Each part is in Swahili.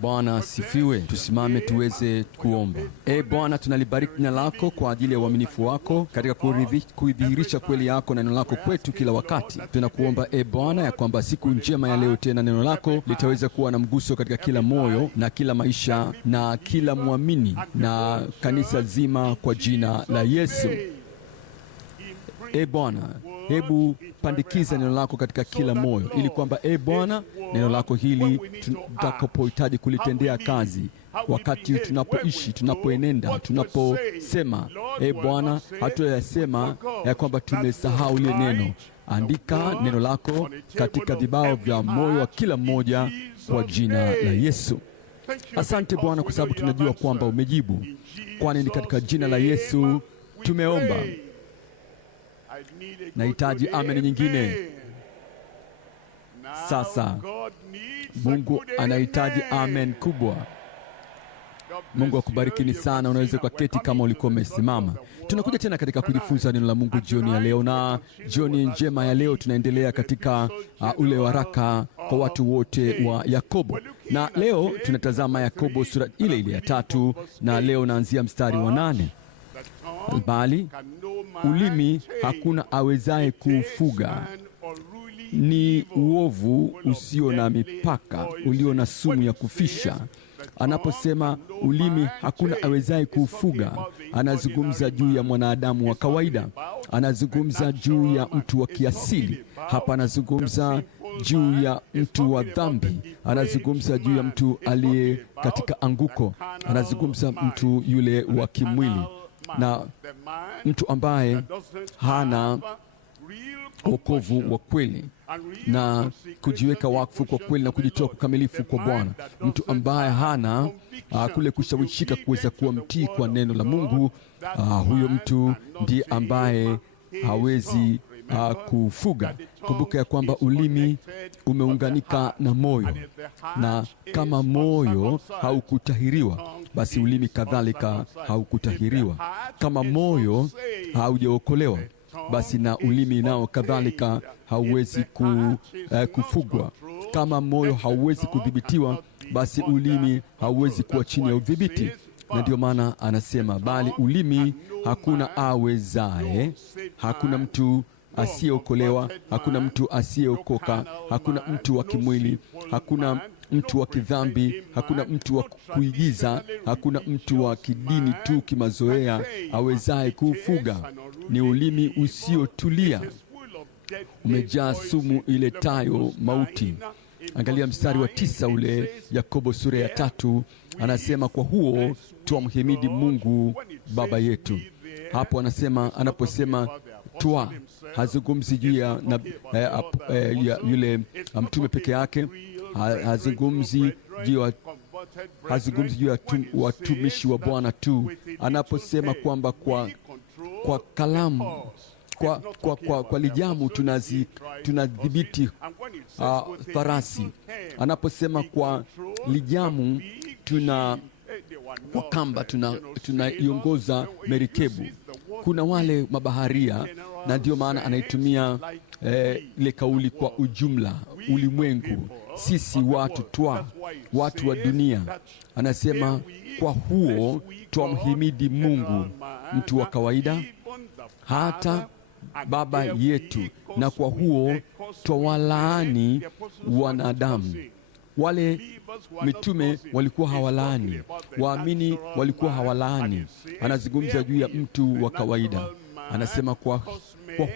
Bwana asifiwe. Tusimame tuweze kuomba. Bwana, tunalibariki jina lako kwa ajili ya uaminifu wako katika kuidhihirisha kweli yako na neno lako kwetu kila wakati. Tunakuomba Bwana ya kwamba siku njema ya leo tena neno lako litaweza kuwa na mguso katika kila moyo na kila maisha na kila muamini na kanisa zima kwa jina la Yesu. Bwana, hebu pandikiza neno lako katika kila moyo, ili kwamba Bwana, neno lako hili tutakapohitaji kulitendea kazi, wakati tunapoishi, tunapoenenda, tunaposema, Bwana, hatutasema ya kwamba tumesahau ile neno. Andika neno lako katika vibao vya moyo wa kila mmoja kwa jina la Yesu. Asante Bwana kwa sababu tunajua kwamba umejibu, kwani ni katika jina la Yesu tumeomba. Nahitaji amen nyingine. Sasa Mungu anahitaji amen kubwa. Mungu akubarikini sana. Unaweza kuketi kama ulikuwa umesimama. Tunakuja tena katika kujifunza neno la Mungu jioni ya leo, na jioni njema ya leo tunaendelea katika ule waraka kwa watu wote wa Yakobo, na leo tunatazama Yakobo sura ile ya 3, na leo naanzia mstari wa 8. Bali ulimi hakuna awezaye kuufuga, ni uovu usio na mipaka, ulio na sumu ya kufisha. Anaposema ulimi hakuna awezaye kuufuga, anazungumza juu ya mwanadamu wa kawaida, anazungumza juu ya mtu wa kiasili. Hapa anazungumza juu ya mtu wa dhambi, anazungumza juu ya mtu aliye katika anguko, anazungumza mtu yule wa kimwili, na mtu ambaye hana wokovu wa kweli na kujiweka wakfu kwa kweli na kujitoa kukamilifu kwa Bwana. Mtu ambaye hana kule kushawishika kuweza kuwa mtii kwa neno la Mungu, huyo mtu ndiye ambaye hawezi kufuga. Kumbuka ya kwamba ulimi umeunganika na moyo, na kama moyo haukutahiriwa, basi ulimi kadhalika haukutahiriwa. Kama moyo haujaokolewa, basi na ulimi nao kadhalika hauwezi kufugwa. Kama moyo hauwezi kudhibitiwa, basi ulimi hauwezi kuwa chini ya udhibiti. Na ndio maana anasema, bali ulimi hakuna awezaye. Hakuna mtu asiyeokolewa, hakuna mtu asiyeokoka, hakuna mtu wa kimwili, hakuna mtu wa kidhambi, hakuna mtu wa kuigiza, hakuna mtu wa kidini tu kimazoea awezaye kuufuga. Ni ulimi usiotulia, umejaa sumu iletayo mauti. Angalia mstari wa 9 ule Yakobo sura ya 3, anasema kwa huo twamhimidi Mungu Baba yetu. Hapo anasema, anaposema twa, hazungumzi juu ya yule mtume peke yake, hazungumzi juu ya watumishi wa Bwana tu. Anaposema kwamba kwa kalamu, kwa lijamu tunadhibiti farasi. Anaposema kwa lijamu kwa kamba tunaiongoza merikebu. Kuna wale mabaharia, na ndio maana anaitumia ile kauli kwa ujumla, ulimwengu, sisi watu wa dunia. Anasema kwa huo twamhimidi Mungu, mtu wa kawaida, hata baba yetu, na kwa huo twawalaani wanadamu. Wale mitume walikuwa hawalaani, waamini walikuwa hawalaani. Anazungumza juu ya mtu wa kawaida, anasema kwa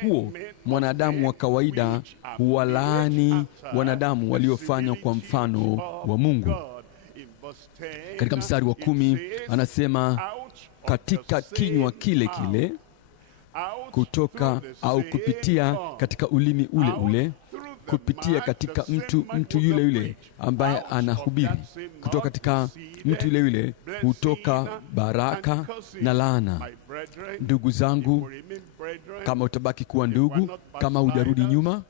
huo mwanadamu wa kawaida huwalaani wanadamu waliofanywa kwa mfano wa Mungu. Katika mstari wa 10 anasema katika kinywa kile kile, kutoka au kupitia katika ulimi ule ule, kupitia katika mtu yule yule ambaye anahubiri, kutoka katika mtu yule yule hutoka baraka na laana. Ndugu zangu, kama utabaki kuwa ndugu, kama hujarudi nyuma,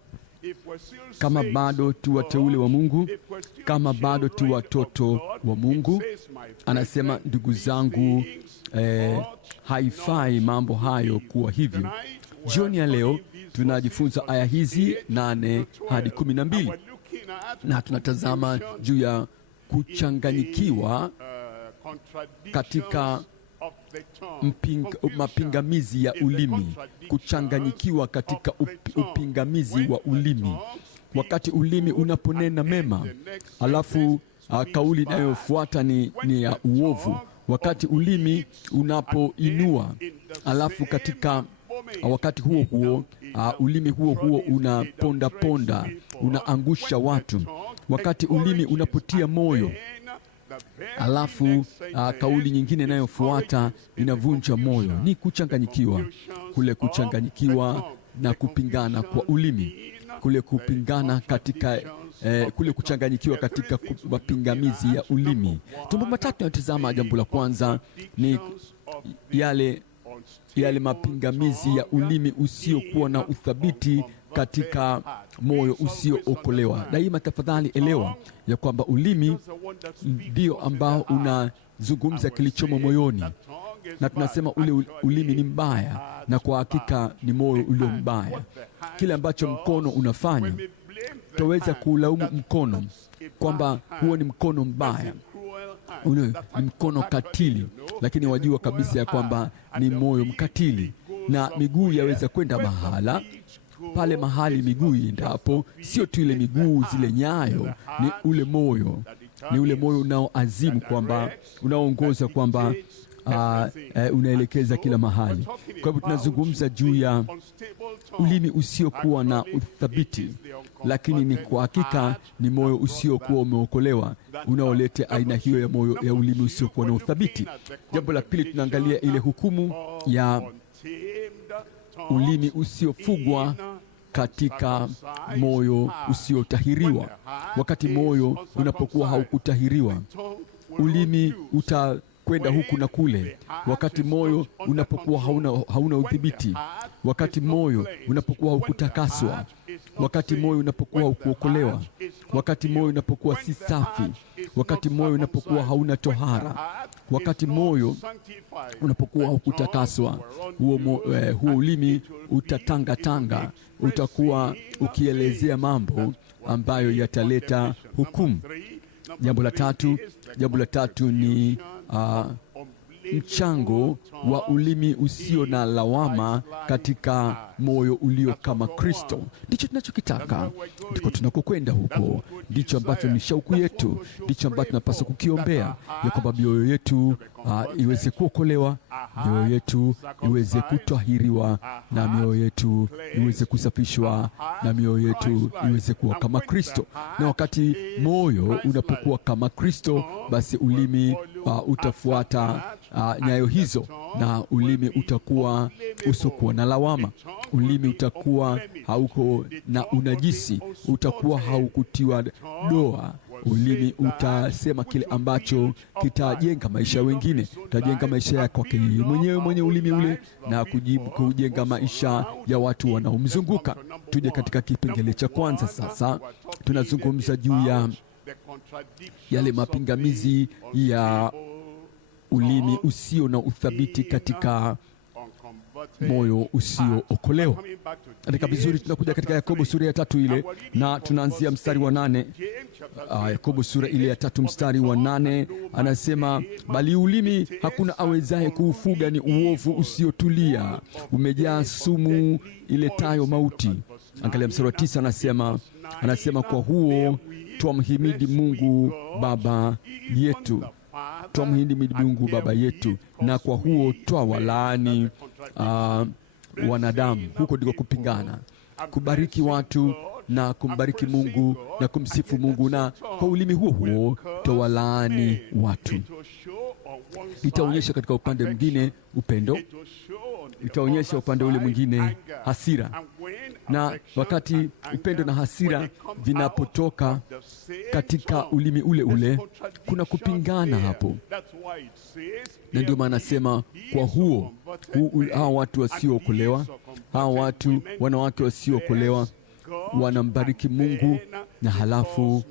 kama bado tu wateule wa Mungu, kama bado tu watoto wa Mungu, anasema ndugu zangu, haifai mambo hayo kuwa hivyo. Jioni ya leo tunajifunza aya hizi 8 hadi 12, na tunatazama juu ya kuchanganyikiwa katika mapingamizi ya ulimi, kuchanganyikiwa katika upingamizi wa ulimi. Wakati ulimi unaponena mema, alafu kauli inayofuata ni ya uovu. Wakati ulimi unapoinua, alafu katika wakati huo huo ulimi huo unaponda, unaangusha watu. Wakati ulimi unapotia moyo, alafu kauli nyingine inayofuata inavunja moyo. Ni kuchanganyikiwa, kule kuchanganyikiwa na kupingana kwa ulimi, kule kupingana katika kule kuchanganyikiwa katika mapingamizi ya ulimi. Mambo matatu tunatazama. Jambo la kwanza ni yale mapingamizi ya ulimi usiokuwa na uthabiti katika moyo usiookolewa. Daima tafadhali elewa ya kwamba ulimi ndio ambao unazungumza kilichomo moyoni, na tunasema ule ulimi ni mbaya, na kwa hakika ni moyo ulio mbaya. Kile ambacho mkono unafanya, tutaweza kuulaumu mkono kwamba huo ni mkono mbaya, ule ni mkono katili, lakini wajua kabisa ya kwamba ni moyo mkatili. Na miguu yaweza kwenda mahala pale, mahali miguu iendapo, sio tu ile miguu, zile nyayo, ni ule moyo, ni ule moyo unaoazimu kwamba, unaoongoza kwamba unaelekeza kila mahali. Kwa hivyo tunazungumza juu ya ulimi usiokuwa na uthabiti, lakini ni kwa hakika ni moyo usiokuwa umeokolewa unaoleta aina hiyo ya moyo ya ulimi usiokuwa na uthabiti. Jambo la pili, tunaangalia ile hukumu ya ulimi usiofugwa katika moyo usiotahiriwa. Wakati moyo unapokuwa haukutahiriwa, ulimi utakwenda huku na kule. Wakati moyo unapokuwa hauna udhibiti, wakati moyo unapokuwa haukutakaswa, wakati moyo unapokuwa haukuokolewa, wakati moyo unapokuwa si safi, wakati moyo unapokuwa hauna tohara, wakati moyo unapokuwa haukutakaswa, huo ulimi utatangatanga, utakuwa ukielezea mambo ambayo yataleta hukumu. Jambo la tatu ni mchango wa ulimi usio na lawama katika moyo ulio kama Kristo. Ndicho tunachokitaka, ndiko tunakokwenda huko, ndicho ambacho ni shauku yetu, ndicho ambacho tunapaswa kukiombea, ya kwamba mioyo yetu iweze kuokolewa, mioyo yetu iweze kutahiriwa, na mioyo yetu iweze kusafishwa, na mioyo yetu iweze kuwa kama Kristo. Na wakati moyo unapokuwa kama Kristo, basi ulimi utafuata nyayo hizo, na ulimi utakuwa usiokuwa na lawama. Ulimi utakuwa hauko na unajisi, utakuwa haukutiwa doa. Ulimi utasema kile ambacho kitajenga maisha ya wengine, utajenga maisha yako kwake mwenyewe mwenye ulimi ule, na kujenga maisha ya watu wanaomzunguka. Tuje katika kipengele cha kwanza sasa. Tunazungumza juu ya yale mapingamizi ya ulimi usio na uthabiti katika moyo usiookolewa. Katika vizuri, tunakuja katika Yakobo sura ya 3 ile, na tunaanzia mstari wa 8. Yakobo sura ile ya 3 mstari wa 8 anasema, bali ulimi hakuna awezaye kuufuga, ni uovu usiotulia, umejaa sumu iletayo mauti. Angalia mstari wa 9, anasema kwa huo twamhimidi Mungu Baba yetu, twamhimidi Mungu Baba yetu, na kwa huo twawalaani wanadamu. Huko ndiko kupingana, kubariki watu na kumbariki Mungu na kumsifu Mungu, na kwa ulimi huo huo twawalaani watu. Itaonyesha katika upande mwingine upendo, itaonyesha upande ule mwingine hasira. Na wakati upendo na hasira vinapotoka katika ulimi ule ule, kuna kupingana hapo. Na ndio maana nasema kwa hawa watu wasiookolewa, hawa watu wanawake wasiookolewa wanambariki Mungu, na halafu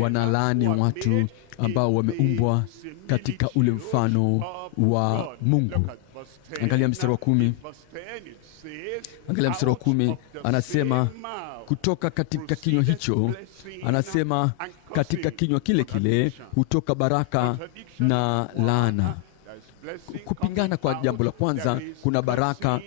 wanalaani watu ambao wameumbwa katika ule mfano wa Mungu. Angalia mstari wa 10. Angalia mstari wa 10, anasema kutoka katika kinywa hicho, anasema katika kinywa kile kile hutoka baraka na laana. Kupingana kwa jambo la kwanza, kuna baraka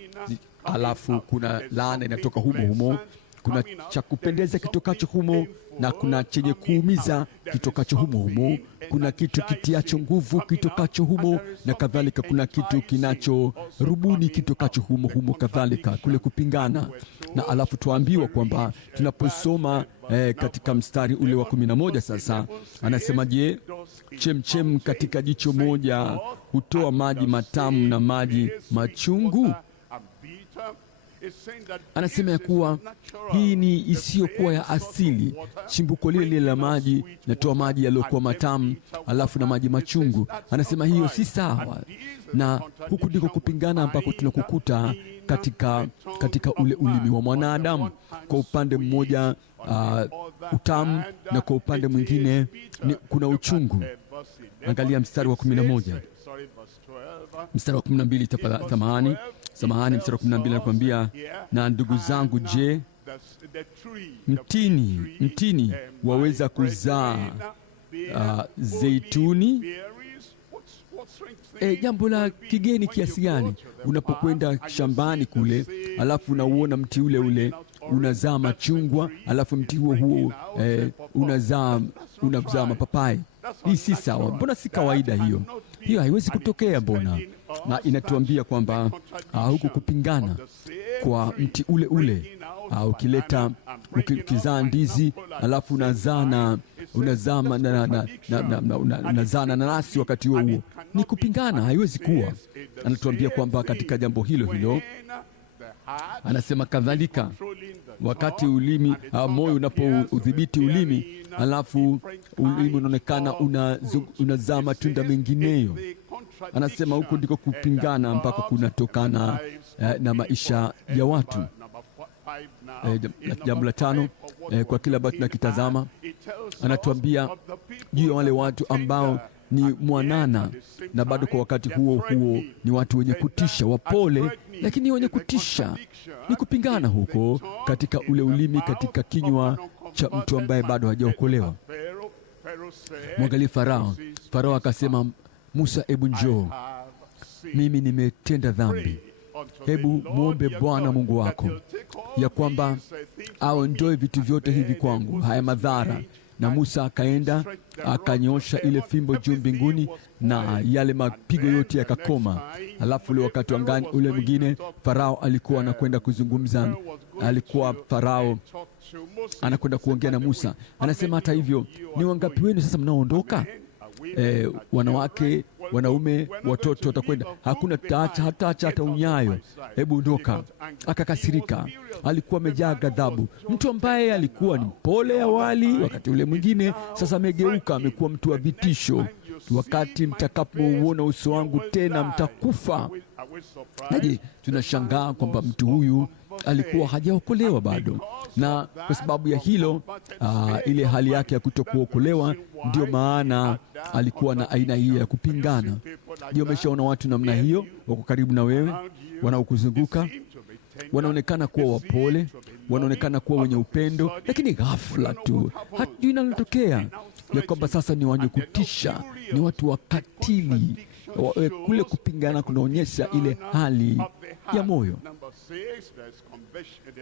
alafu kuna laana inatoka humo humo. Kuna cha kupendeza kitokacho humo na kuna chenye kuumiza kitokacho humo humo. Kuna kitu kitiacho nguvu kitokacho humo na kadhalika. Kuna kitu kinacho rubuni kitokacho humo humo kadhalika, kule kupingana. Na alafu tuambiwa kwamba tunaposoma katika mstari ule wa 11 sasa anasema, je, chemchem katika jicho moja hutoa maji matamu na maji machungu? Anasema ya kuwa hii ni isiyokuwa ya asili. Chimbuko lile la maji natoa maji yaliyokuwa matamu alafu na maji machungu. Anasema hiyo si sawa, na huku ndiko kupingana ambako tunakukuta katika ule ulimi wa mwanadamu. Kwa upande mmoja utamu na kwa upande mwingine kuna uchungu. Angalia mstari wa 11, mstari wa 12, samahani, mstari wa 12 anakuambia, na ndugu zangu, je, mtini waweza kuzaa zeituni? Jambo la kigeni kiasi gani unapokwenda shambani kule, alafu unauona mti ule ule unazaa machungwa, alafu mti huo unazaa mapapai. Hii si sawa. Mbona si kawaida hiyo? Hiyo haiwezi kutokea. Mbona? Na inatuambia kwamba huku kupingana kwa mti ule ule, ukizaa ndizi alafu unazaa nanasi wakati huo huo, ni kupingana, haiwezi kuwa. Anatuambia kwamba katika jambo hilo hilo, anasema kadhalika, wakati ulimi moyo unapoudhibiti ulimi, alafu ulimi unaonekana unazaa matunda mengineyo. Anasema huko ndiko kupingana ambako kunatokana na maisha ya watu. Jambo la 5, kwa kila ambacho tunakitazama, anatuambia juu ya wale watu ambao ni mwanana na bado kwa wakati huo huo ni watu wenye kutisha, wapole lakini wenye kutisha. Ni kupingana huko katika ule ulimi, katika kinywa cha mtu ambaye bado hajaokolewa. Mwangalie Farao. Farao akasema, Musa, hebu njoo, mimi nimetenda dhambi. Hebu muombe Bwana Mungu wako ya kwamba aondoe vitu vyote hivi kwangu, haya madhara. Na Musa akaenda akanyosha ile fimbo juu mbinguni na yale mapigo yote yakakoma. Alafu ule wakati wangani ule mwingine, Farao alikuwa anakwenda kuzungumza, Farao anakwenda kuongea na Musa. Anasema, hata hivyo, ni wangapi wenu sasa mnaoondoka? Wanawake, wanaume, watoto watakwenda, hakuna hata unyayo. Hebu ondoka. Akakasirika, alikuwa amejaa ghadhabu. Mtu ambaye alikuwa ni mpole awali, wakati ule mwingine sasa amegeuka, amekuwa mtu wa vitisho. Wakati mtakapouona uso wangu tena mtakufa. Naje tunashangaa kwamba mtu huyu alikuwa hajaokolewa bado, na kwa sababu ya hilo ile hali yake ya kutokuokolewa, ndio maana alikuwa na aina hii ya kupingana. Ndio umeshaona watu namna hiyo wako karibu na wewe, wanaokuzunguka, wanaonekana kuwa wapole, wanaonekana kuwa wenye upendo, lakini ghafla tu hatujui linalotokea ya kwamba sasa ni wenye kutisha, ni watu wakatili. Kule kupingana kunaonyesha ile hali ya moyo.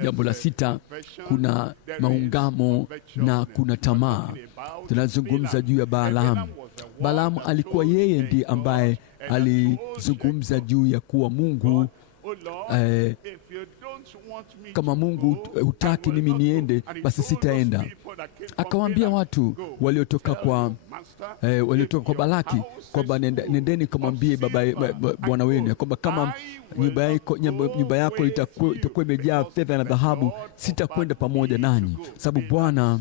Jambo la 6, kuna maungamo na kuna tamaa. Tunazungumza juu ya Balaamu. Balaamu alikuwa yeye ndiye ambaye alizungumza juu ya kuwa Mungu, kama Mungu hutaki mimi niende, basi sitaenda. Akawaambia watu waliotoka kwa Balaki kwamba nendeni kamwambie bwana wenu ya kwamba kama nyumba yako itakuwa imejaa fedha na dhahabu, sitakwenda pamoja nanyi, sababu Bwana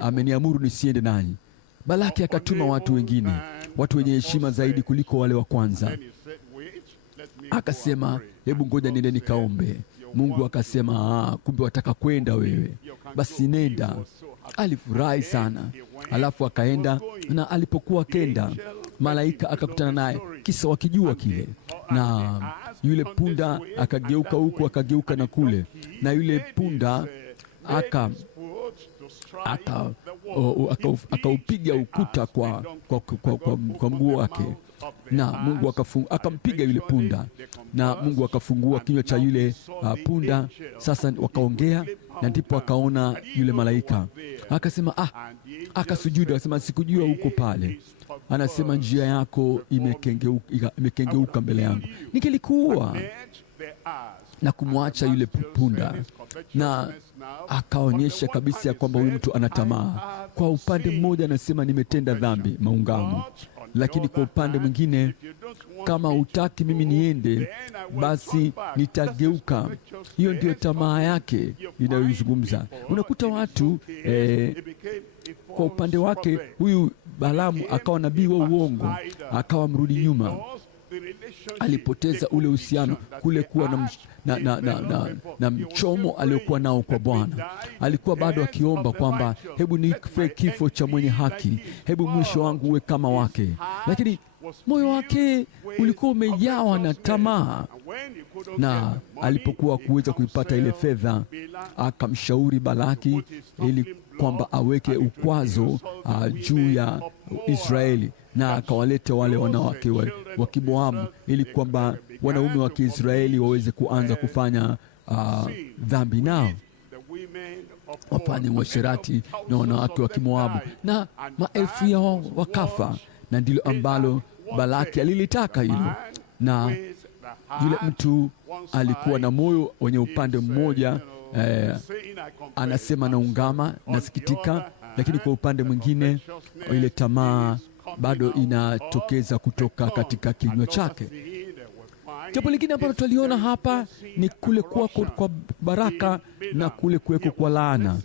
ameniamuru nisiende nanyi. Balaki akatuma watu wengine, watu wenye heshima zaidi kuliko wale wa kwanza. Akasema, hebu ngoja niende nikaombe. Mungu akasema, kumbe wataka kwenda wewe, basi nenda. Alifurahi sana. Alafu akaenda, na alipokuwa kenda, malaika akakutana naye, kisa wakijua kile, na yule punda akageuka huku akageuka na kule, na yule punda akaupiga ukuta kwa mguu wake, na Mungu akampiga yule punda, na Mungu akafungua kinywa cha yule punda. Sasa wakaongea, na ndipo akaona yule malaika, akasema akasujudu, akasema sikujua huko pale. Anasema njia yako imekengeuka mbele yangu, ningelikuwa na kumwacha yule punda. Na akaonyesha kabisa ya kwamba huyu mtu ana tamaa. Kwa upande mmoja anasema nimetenda dhambi, maungamo, lakini kwa upande mwingine, kama hutaki mimi niende, basi nitageuka. Hiyo ndio tamaa yake inayozungumza. Unakuta watu kwa upande wake huyu Balaamu akawa nabii wa uongo, akawa mrudi nyuma, alipoteza ule uhusiano kule kuwa na mchomo aliokuwa nao kwa Bwana. Alikuwa bado akiomba kwamba hebu nife kifo cha mwenye haki, hebu mwisho wangu uwe kama wake, lakini moyo wake ulikuwa umejawa na tamaa. Na alipokuwa kuweza kuipata ile fedha, akamshauri Balaki ili kwamba aweke ukwazo juu ya Israeli, na akawaleta wale wanawake wa Kimoabu ili kwamba wanaume wa Kiisraeli waweze kuanza kufanya dhambi, nao wafanye uasherati na wanawake wa Kimoabu, na maelfu yao wakafa. Na ndilo ambalo Balaki alilitaka hilo, na yule mtu alikuwa na moyo wenye upande mmoja, anasema naungama, nasikitika, lakini kwa upande mwingine ile tamaa bado inatokeza kutoka katika kinywa chake. Jambo lingine ambalo tutaliona hapa ni kule kuwa kwa baraka na kule kuweko kwa laana.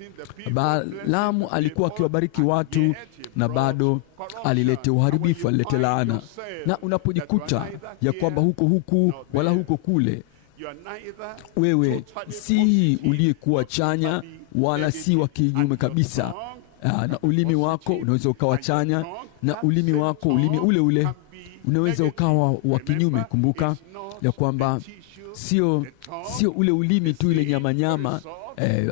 Balaamu alikuwa akiwabariki watu na bado alilete uharibifu, alilete laana. Na unapojikuta ya kwamba huku wala huko kule, wewe si uliyekuwa chanya wala si wa kinyume kabisa, na ulimi wako unaweza ukawa chanya, na ulimi wako, ulimi ule unaweza ukawa wa kinyume. Kumbuka ya kwamba sio ule ulimi tu, ile nyama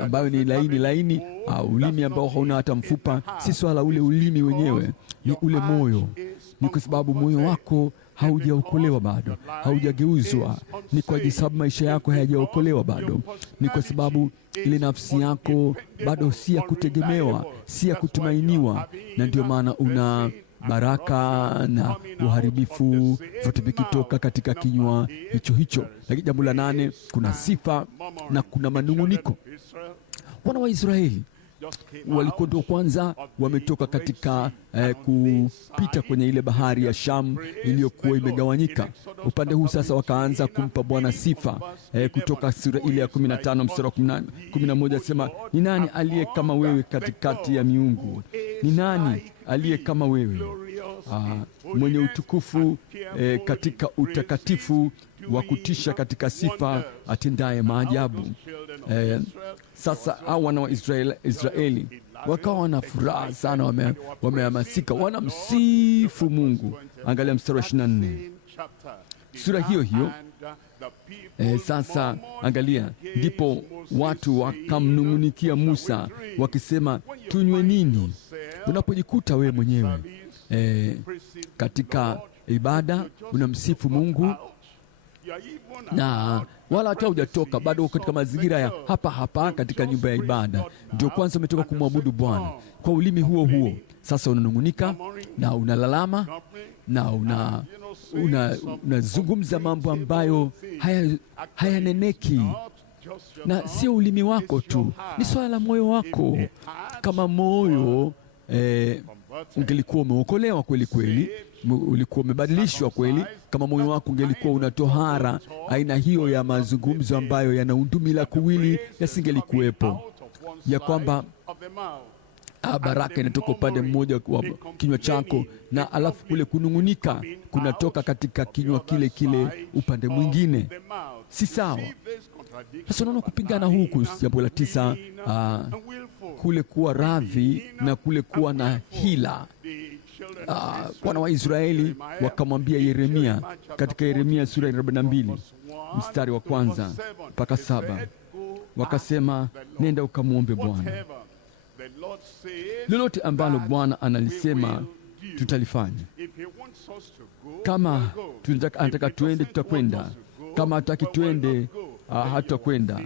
ambayo ni laini, ulimi ambao hauna hata mfupa. Si swala ule ulimi wenyewe, ni ule moyo. Ni kwa sababu moyo wako haujaokolewa bado, haujageuzwa. Ni kwa sababu maisha yako hayajaokolewa bado. Ni kwa sababu ile nafsi yako bado si ya kutegemewa, si ya kutumainiwa, na ndio maana una baraka na uharibifu vyote vikitoka katika kinywa hicho. Lakini jambo la 8, kuna sifa na kuna manunguniko. Wana wa Israeli walikuwa ndio kwanza wametoka katika kupita kwenye ile bahari ya Shamu iliyokuwa imegawanyika. Upande huu sasa wakaanza kumpa Bwana sifa. Kutoka sura ile ya 15 mstari wa 11 asema, ni nani aliye kama wewe katikati ya miungu? Ni nani aliye kama wewe, mwenye utukufu katika utakatifu, wa kutisha katika sifa, atendaye maajabu. Sasa hao wana wa Israeli wakawa na furaha sana, wamehamasika, wanamsifu Mungu. Angalia mstari wa 24 sura hiyo. Sasa angalia, ndipo watu wakamnungunikia Musa wakisema, tunywe nini? Unapojikuta wewe mwenyewe katika ibada unamsifu Mungu, na wala hata hujatoka bado katika mazingira ya hapa katika nyumba ya ibada, ndio kwanza umetoka kumwabudu Bwana, kwa ulimi huo sasa unanungunika na unalalama na unazungumza mambo ambayo hayaneneki. Na sio ulimi wako tu, ni swala la moyo wako. Kama moyo ungelikuwa umeokolewa kweli kweli, ulikuwa umebadilishwa kweli, kama moyo wako ungelikuwa una tohara, aina hiyo ya mazungumzo ambayo yana undumila kuwili yasingelikuwepo, ya kwamba baraka inatoka upande mmoja wa kinywa chako, na alafu kule kunungunika kunatoka katika kinywa kile upande mwingine. Si sawa. Sasa unaona kupingana huku. Jambo la 9, kule kuwa radhi na kule kuwa na hila. Wana wa Israeli wakamwambia Yeremia katika Yeremia sura 42 mstari wa 1 mpaka 7, wakasema, nenda ukamwombe Bwana. Lolote ambalo Bwana analisema tutalifanya. Kama anataka tuende, tutakwenda. Kama hataki tuende, hatutakwenda.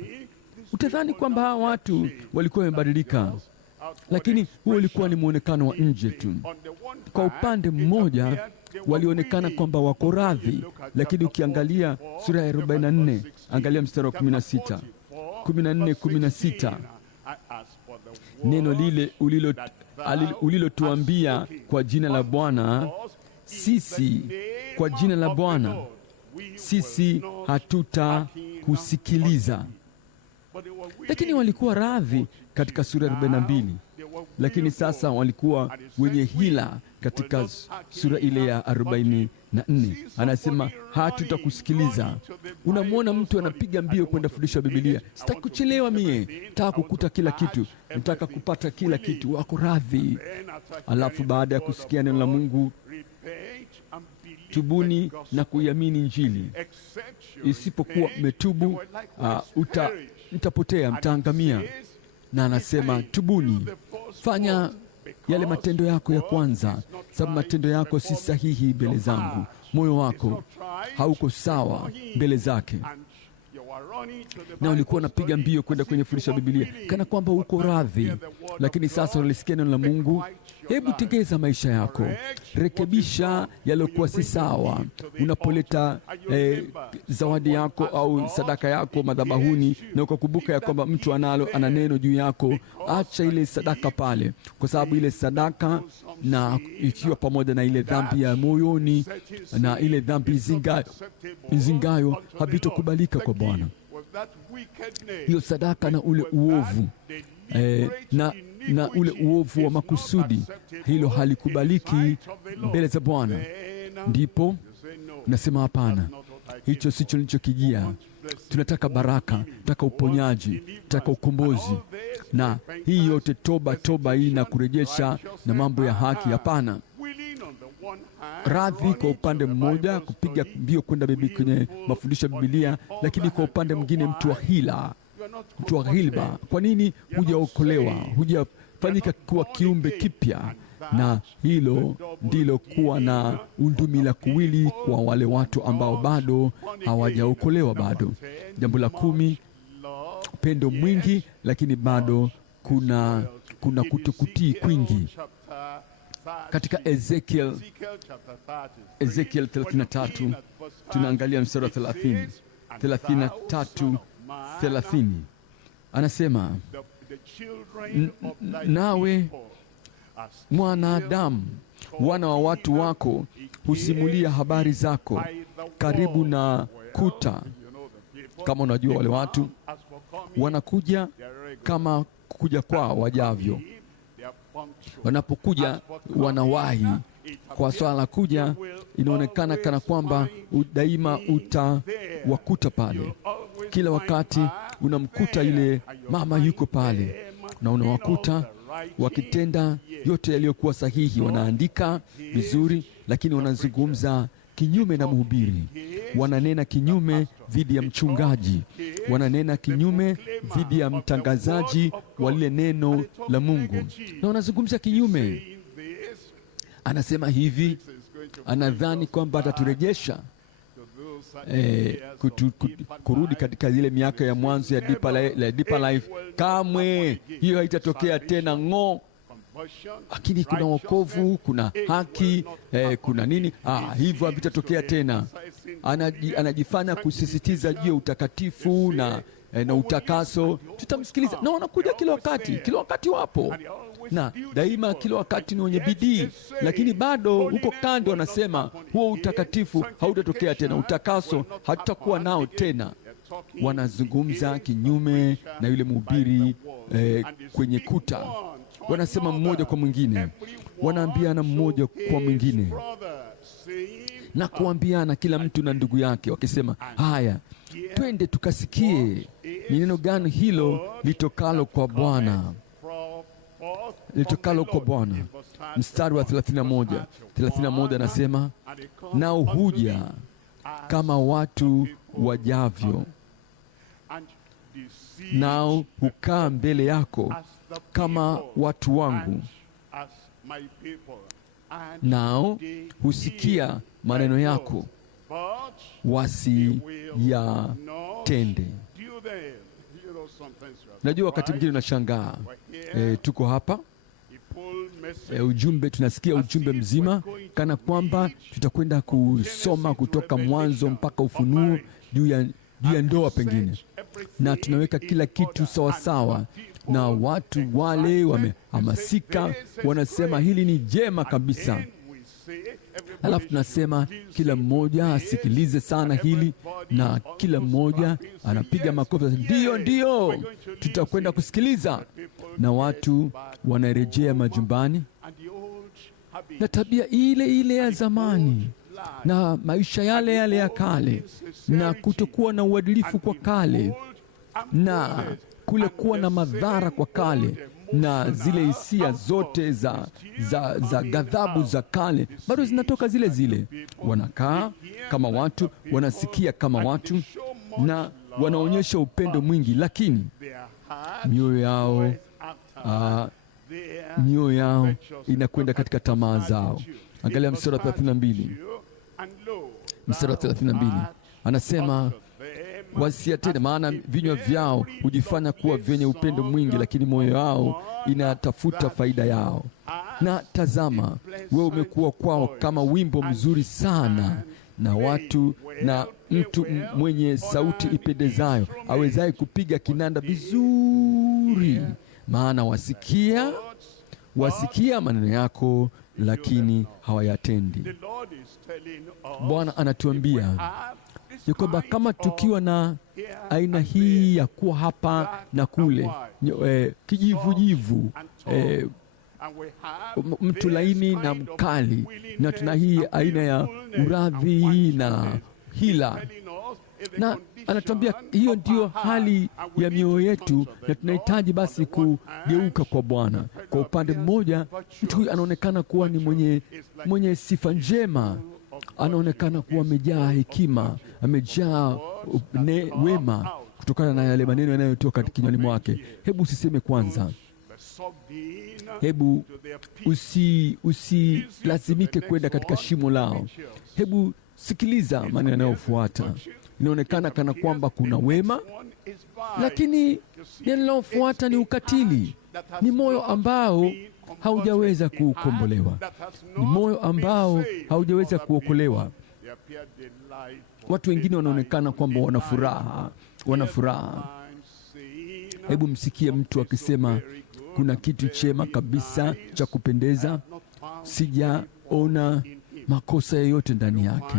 Utadhani kwamba hawa watu walikuwa wamebadilika, lakini huo ulikuwa ni muonekano wa nje tu. Kwa upande mmoja walionekana kwamba wako radhi, lakini ukiangalia sura ya 44, angalia mstari wa 16, 14, 16, neno lile ulilotuambia kwa jina la Bwana, sisi kwa jina la Bwana sisi hatutakusikiliza. Lakini walikuwa radhi katika sura ya 42, lakini sasa walikuwa wenye hila katika sura ile ya 44. Anasema hatutakusikiliza. Unamwona mtu anapiga mbio kwenda fundisha Biblia, sitaki kuchelewa mie, nataka kukuta kila kitu, nataka kupata kila kitu, wako radhi. Alafu baada ya kusikia neno la Mungu, tubuni na kuiamini Injili. Isipokuwa mmetubu, mtapotea, mtaangamia. Na anasema tubuni, fanya yale matendo yako ya kwanza, sababu matendo yako si sahihi mbele zangu. Moyo wako hauko sawa mbele zake. Na ulikuwa unapiga mbio kwenda kwenye fundisha Biblia kana kwamba uko radhi, lakini sasa unalisikia neno la Mungu. Hebu tengeza maisha yako, rekebisha yaliyokuwa si sawa. Unapoleta zawadi yako au sadaka yako madhabahuni na ukakumbuka ya kwamba mtu ana neno juu yako, acha ile sadaka pale, kwa sababu ile sadaka na ikiwa pamoja na ile dhambi ya moyoni na ile dhambi izingayo havitokubalika kwa Bwana. Hiyo sadaka na ule uovu na ule uovu wa makusudi, hilo halikubaliki mbele za Bwana. Ndipo nasema hapana, hicho sicho nilichokijia. Tunataka baraka, tunataka uponyaji, tunataka ukombozi, na hii yote toba hii na kurejesha na mambo ya haki. Hapana, radhi kwa upande mmoja, kupiga mbio kwenda kwenye mafundisho ya Biblia, lakini kwa upande mwingine mtu wa hila, mtu wa hilba. Kwa nini hujaokolewa, hujafanyika kuwa kiumbe kipya? Na hilo ndilo kuwa na undumila kuwili kwa wale watu ambao bado hawajaokolewa bado. Jambo la 10, upendo mwingi, lakini bado kuna kutokutii kwingi. Katika Ezekiel 33 tunaangalia mstari wa 33:30, anasema nawe mwanadamu, wana wa watu wako husimulia habari zako karibu na kuta. Kama unajua wale watu wanakuja kama kuja kwao wajavyo. Wanapokuja wanawahi. Kwa swala la kuja, inaonekana kana kwamba daima utawakuta pale. Kila wakati unamkuta yule mama yuko pale, na unawakuta wakitenda yote yaliyokuwa sahihi. Wanaandika vizuri, lakini wanazungumza kinyume na mhubiri. Wananena kinyume dhidi ya mchungaji, wananena kinyume dhidi ya mtangazaji wa lile neno la Mungu, na wanazungumza kinyume. Anasema hivi, anadhani kwamba ataturejesha kurudi katika zile miaka ya mwanzo ya deeper life. Kamwe hiyo haitatokea tena ng'o. Lakini kuna wokovu, kuna haki, kuna nini, hivyo havitatokea tena. Anajifanya kusisitiza juu ya utakatifu na utakaso. Tutamsikiliza, na wanakuja kila wakati wapo, na daima kila wakati ni wenye bidii, lakini bado huko kando wanasema huo utakatifu hautatokea tena, utakaso hatutakuwa nao tena. Wanazungumza kinyume na yule mhubiri kwenye kuta. Wanasema mmoja kwa mwingine, wanaambiana mmoja kwa mwingine na kuambiana kila mtu na ndugu yake, wakisema, haya, twende tukasikie ni neno gani hilo litokalo kwa Bwana, litokalo kwa Bwana. Mstari wa 31 anasema, nao huja kama watu wajavyo, nao hukaa mbele yako kama watu wangu, nao husikia maneno yako, wasiyatende. Najua wakati mwingine unashangaa, tuko hapa ujumbe, tunasikia ujumbe mzima kana kwamba tutakwenda kusoma kutoka Mwanzo mpaka Ufunuo juu ya ndoa pengine, na tunaweka kila kitu sawasawa, na watu wale wamehamasika, wanasema hili ni jema kabisa. Alafu tunasema kila mmoja asikilize sana hili, na kila mmoja anapiga makofi, ndio tutakwenda kusikiliza, na watu wanarejea majumbani na tabia ile ile ya zamani na maisha yale yale ya kale, na kutokuwa na uadilifu kwa kale, na kule kuwa na madhara kwa kale, na zile hisia zote za ghadhabu za kale bado zinatoka zile zile. Wanakaa kama watu, wanasikia kama watu, na wanaonyesha upendo mwingi, lakini mioyo yao inakwenda katika tamaa zao. Angalia mstari wa 32. Mstari wa 32 anasema wasiyatende, maana vinywa vyao hujifanya kuwa vyenye upendo mwingi, lakini moyo wao inatafuta faida yao. Na tazama, wewe umekuwa kwao kama wimbo mzuri sana, na watu na mtu mwenye sauti ipendezayo, awezaye kupiga kinanda vizuri. Maana wasikia maneno yako, lakini hawayatendi. Bwana anatuambia ni kwamba kama tukiwa na aina hii ya kuwa hapa na kule, kijivujivu, mtu laini na mkali, na tuna hii aina ya uradhi na hila, na anatuambia hiyo ndiyo hali ya mioyo yetu, na tunahitaji basi kugeuka kwa Bwana. Kwa upande mmoja, mtu huyu anaonekana kuwa ni mwenye sifa njema, anaonekana kuwa amejaa hekima, amejaa wema kutokana na yale maneno yanayotoka kinywani mwake. Hebu usiseme kwanza, hebu usilazimike kwenda katika shimo lao. Hebu sikiliza maneno yanayofuata. Inaonekana kana kwamba kuna wema, lakini neno linalofuata ni ukatili. Ni moyo ambao haujaweza kukombolewa, ni moyo ambao haujaweza kuokolewa. Watu wengine wanaonekana kwamba wana furaha. Hebu msikie mtu akisema, kuna kitu chema kabisa cha kupendeza, sijaona makosa yoyote ndani yake,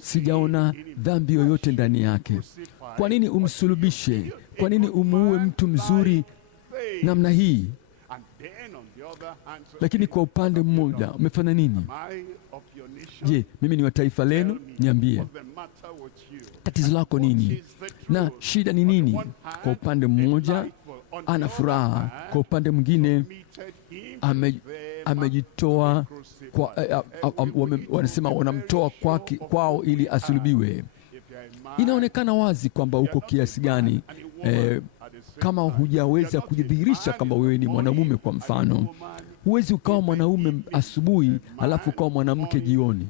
sijaona dhambi yoyote ndani yake. Kwa nini umsulubishe? Kwa nini umuue mtu mzuri namna hii? Lakini kwa upande mmoja umefanya nini? Je, mimi ni wa taifa lenu? Niambie, tatizo lako nini na shida ni nini? Kwa upande mmoja ana furaha, kwa upande mwingine amejitoa wanasema wanamtoa kwao ili asulubiwe. Inaonekana wazi kwamba uko kiasi gani kama hujaweza kujidhihirisha kama wewe ni mwanamume. Kwa mfano, huwezi ukawa mwanaume asubuhi alafu ukawa mwanamke jioni.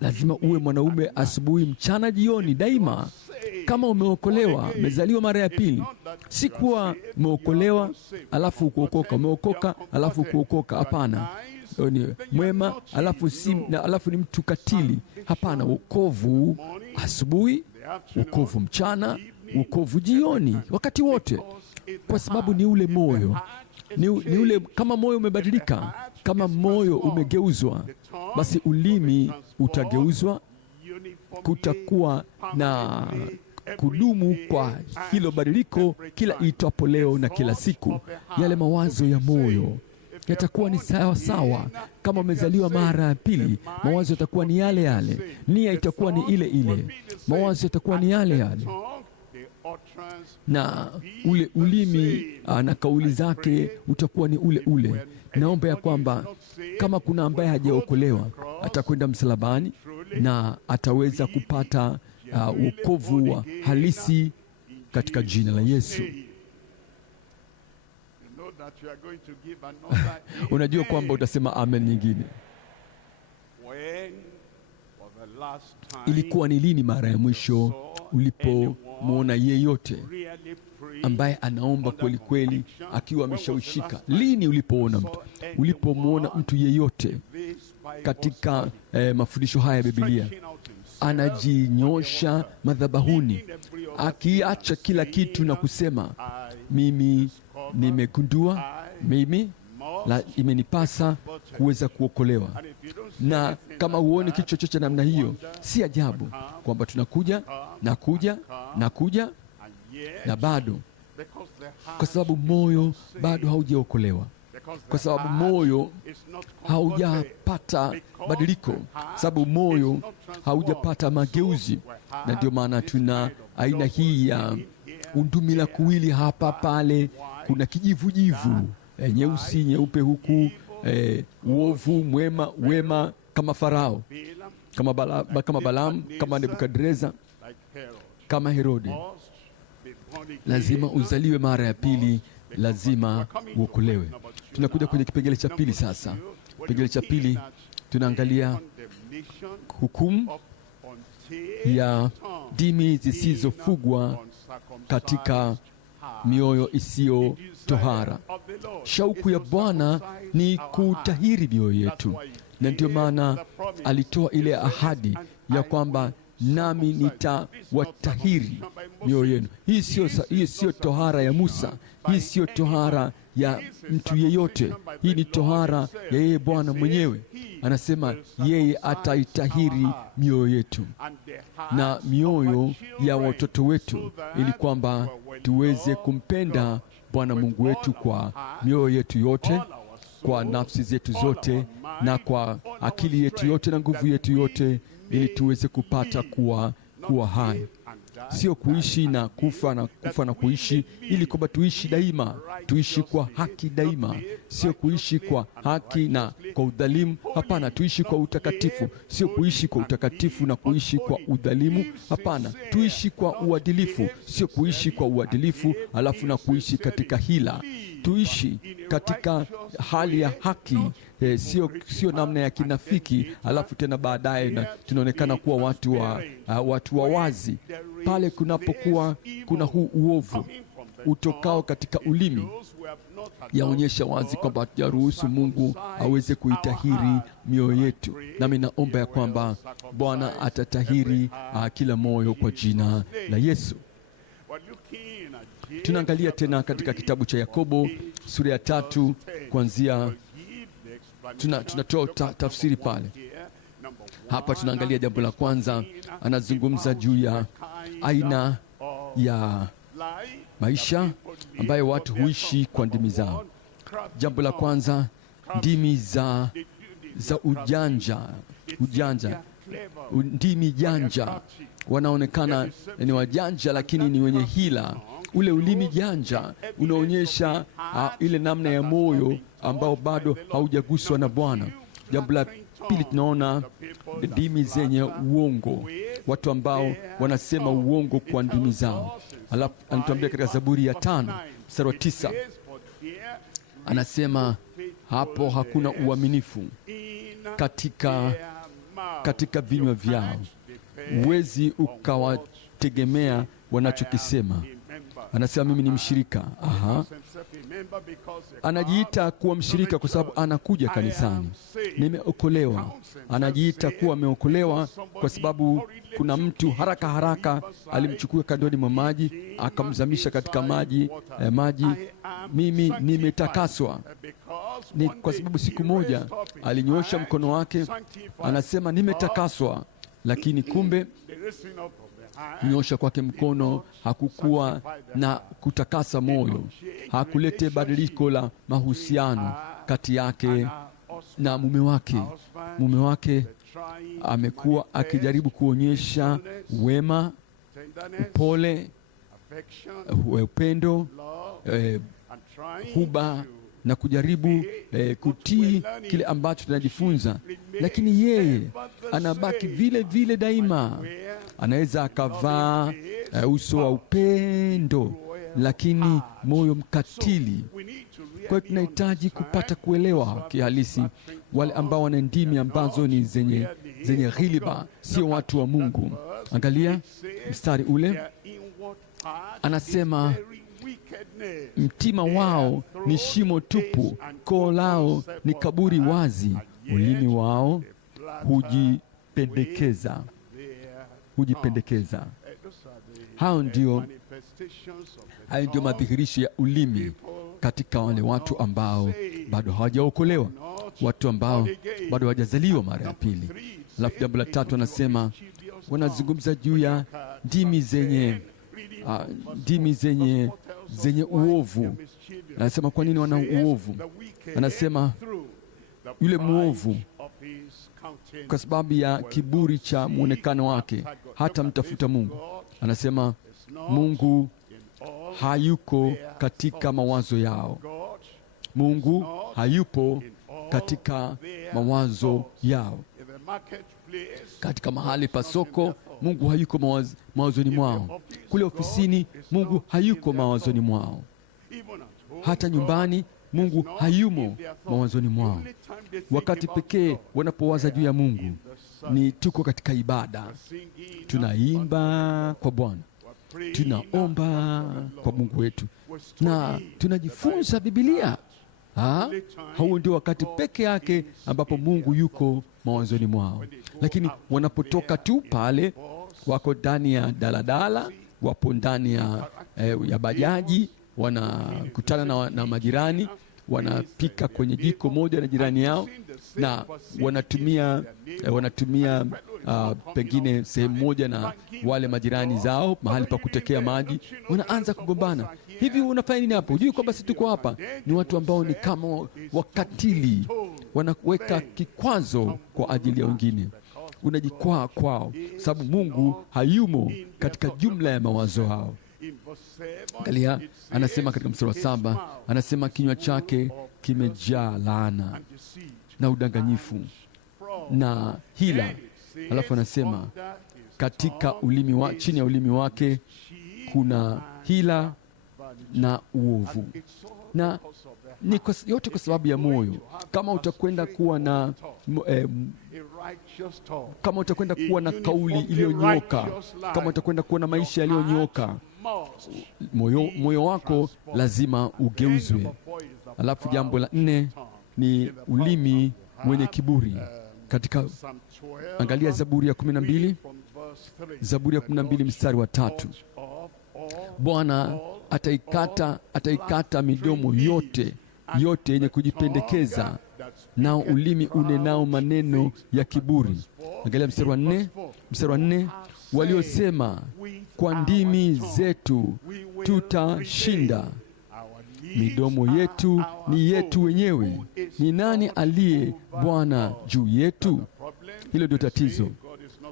Lazima uwe mwanaume asubuhi, mchana, jioni, daima. Kama umeokolewa, umezaliwa mara ya pili, si kuwa umeokolewa alafu kuokoka, umeokoka alafu kuokoka. Hapana, ni mwema alafu ni mtu katili. Hapana, wokovu asubuhi, wokovu mchana, wokovu jioni, wakati wote, kwa sababu ni ule moyo, ni ule. Kama moyo umebadilika, kama moyo umegeuzwa, basi ulimi utageuzwa. Kutakuwa na kudumu kwa hilo badiliko kila itwapo leo na kila siku. Yale mawazo ya moyo yatakuwa ni sawa sawa. Kama umezaliwa mara ya pili, mawazo yatakuwa ni yale yale, nia itakuwa ni ile ile, mawazo yatakuwa ni yale yale, na ule ulimi na kauli zake utakuwa ni ule ule. Naomba ya kwamba kama kuna ambaye hajaokolewa, atakwenda msalabani na ataweza kupata wokovu wa halisi katika jina la Yesu. Unajua kwamba utasema amen nyingine. Ilikuwa ni lini mara ya mwisho ulipomwona yeyote ambaye anaomba kweli kweli akiwa ameshawishika? Lini ulipomwona mtu yeyote katika mafundisho haya ya Biblia anajinyosha madhabahuni akiacha kila kitu na kusema, mimi nimegundua, mimi imenipasa kuweza kuokolewa? Na kama huoni kitu chochote cha namna hiyo, si ajabu kwamba tunakuja na bado, kwa sababu moyo bado haujaokolewa, kwa sababu moyo haujapata badiliko, sababu moyo haujapata mageuzi. Na ndio maana tuna aina hii ya undumila kuwili hapa pale, kuna kijivujivu, nyeusi nyeupe huku, uovu mwema wema, kama Farao, kama Balaam, kama Nebukadreza, kama Herode. Lazima uzaliwe mara ya pili, lazima uokolewe. Tunakuja kwenye kipengele cha pili sasa. Kipengele cha pili tunaangalia hukumu ya ndimi zisizofugwa katika mioyo isiyo tohara. Shauku ya Bwana ni kutahiri mioyo yetu, na ndio maana alitoa ile ahadi ya kwamba nami nitawatahiri mioyo yenu. Hii sio tohara ya Musa, hii sio tohara ya mtu yeyote, hii ni tohara ya yeye Bwana mwenyewe. Anasema yeye ataitahiri mioyo yetu na mioyo ya watoto wetu, ili kwamba tuweze kumpenda Bwana Mungu wetu kwa mioyo yetu yote, kwa nafsi zetu zote, na kwa akili yetu yote na nguvu yetu yote, ili tuweze kupata kuwa hai. Sio kuishi na kufa na kuishi, ili kwamba tuishi daima, tuishi kwa haki daima. Sio kuishi kwa haki na kwa udhalimu, hapana. Tuishi kwa utakatifu, sio kuishi kwa utakatifu na kuishi kwa udhalimu, hapana. Tuishi kwa uadilifu, sio kuishi kwa uadilifu alafu na kuishi katika hila. Tuishi katika hali ya haki, sio namna ya kinafiki, alafu tena baadaye tunaonekana kuwa watu wa wazi. Pale kunapokuwa kuna huu uovu utokao katika ulimi, yaonyesha wazi kwamba hatujaruhusu Mungu aweze kuitahiri mioyo yetu. Nami naomba ya kwamba Bwana atatahiri kila moyo kwa jina la Yesu. Tunaangalia tena katika kitabu cha Yakobo sura ya 3 kuanzia, tunatoa tafsiri pale. Hapa tunaangalia jambo la kwanza, anazungumza juu ya aina ya maisha ambayo watu huishi kwa ndimi zao. Jambo la kwanza, ndimi za ujanja, ndimi janja. Wanaonekana ni wajanja lakini ni wenye hila. Ule ulimi janja unaonyesha ile namna ya moyo ambao bado haujaguswa na Bwana. Jambo la pili, tunaona ndimi zenye uongo, watu ambao wanasema uongo kwa ndimi zao. Alafu anatuambia katika Zaburi ya 5 mstari wa 9, anasema hapo hakuna uaminifu katika vinywa vyao, huwezi ukawategemea wanachokisema. Anasema mimi ni mshirika. Anajiita kuwa mshirika kwa sababu anakuja kanisani. Nimeokolewa. Anajiita kuwa ameokolewa kwa sababu kuna mtu haraka alimchukua kandoni mwa maji akamzamisha katika maji. Mimi nimetakaswa. Ni kwa sababu siku moja alinyoosha mkono wake, anasema nimetakaswa, lakini kumbe kunyosha kwake mkono hakukuwa na kutakasa moyo, hakulete badiliko la mahusiano kati yake na mume wake. Mume wake amekuwa akijaribu kuonyesha wema, upole, upendo, huba na kujaribu kutii kile ambacho tunajifunza, lakini yeye anabaki vile vile daima. Anaweza akavaa uso wa upendo, lakini moyo mkatili. Kwa hiyo tunahitaji kupata kuelewa kihalisi wale ambao wana ndimi ambazo ni zenye ghiliba, sio watu wa Mungu. Angalia mstari ule, anasema mtima wao ni shimo tupu, koo lao ni kaburi wazi, ulimi wao hujipendekeza. Hayo ndio madhihirisho ya ulimi katika wale watu ambao bado hawajaokolewa, watu ambao bado hawajazaliwa mara ya pili. Alafu jambo la tatu anasema wanazungumza juu ya ndimi zenye uovu. Anasema kwa nini wana uovu? Anasema yule muovu kwa sababu ya kiburi cha muonekano wake hata mtafuta Mungu. Anasema Mungu hayuko katika mawazo yao. Mungu hayupo katika mawazo yao. Katika mahali pa soko, Mungu hayuko mawazoni mwao. Kule ofisini, Mungu hayuko mawazoni mwao. Hata nyumbani, Mungu hayumo mawazoni mwao. Wakati pekee wanapowaza juu ya Mungu ni tuko katika ibada, tunaimba kwa Bwana, tunaomba kwa Mungu wetu na tunajifunza Biblia. Hao ndio wakati peke yake ambapo Mungu yuko mawazoni mwao. Lakini wanapotoka tu pale, wako ndani ya daladala, wapo ndani ya bajaji, wanakutana na majirani, wanapika kwenye jiko moja na jirani yao, na wanatumia pengine sehemu moja na wale majirani zao, mahali pa kutekea maji, wanaanza kugombana. Hivi unafanya nini hapo? Hujui kwamba sisi tuko hapa? Ni watu ambao ni kama wakatili, wanaweka kikwazo kwa ajili ya wengine, unajikwaa kwao, sababu Mungu hayumo katika jumla ya mawazo yao. Angalia, anasema katika mstari wa 7, anasema kinywa chake kimejaa laana na udanganyifu na hila. Alafu anasema katika chini ya ulimi wake kuna hila na uovu, na ni yote kwa sababu ya moyo. Kama utakwenda kuwa na kauli iliyonyoka, kama utakwenda kuwa na maisha yaliyonyoka, moyo wako lazima ugeuzwe. Alafu jambo la 4 ni ulimi mwenye kiburi. Angalia Zaburi ya 12 mstari wa 3. Bwana ataikata midomo yote yenye kujipendekeza, nao ulimi unenao maneno ya kiburi. Angalia mstari wa 4, waliosema kwa ndimi zetu tutashinda, midomo yetu ni yetu wenyewe, ni nani aliye Bwana juu yetu? Hilo ndio tatizo.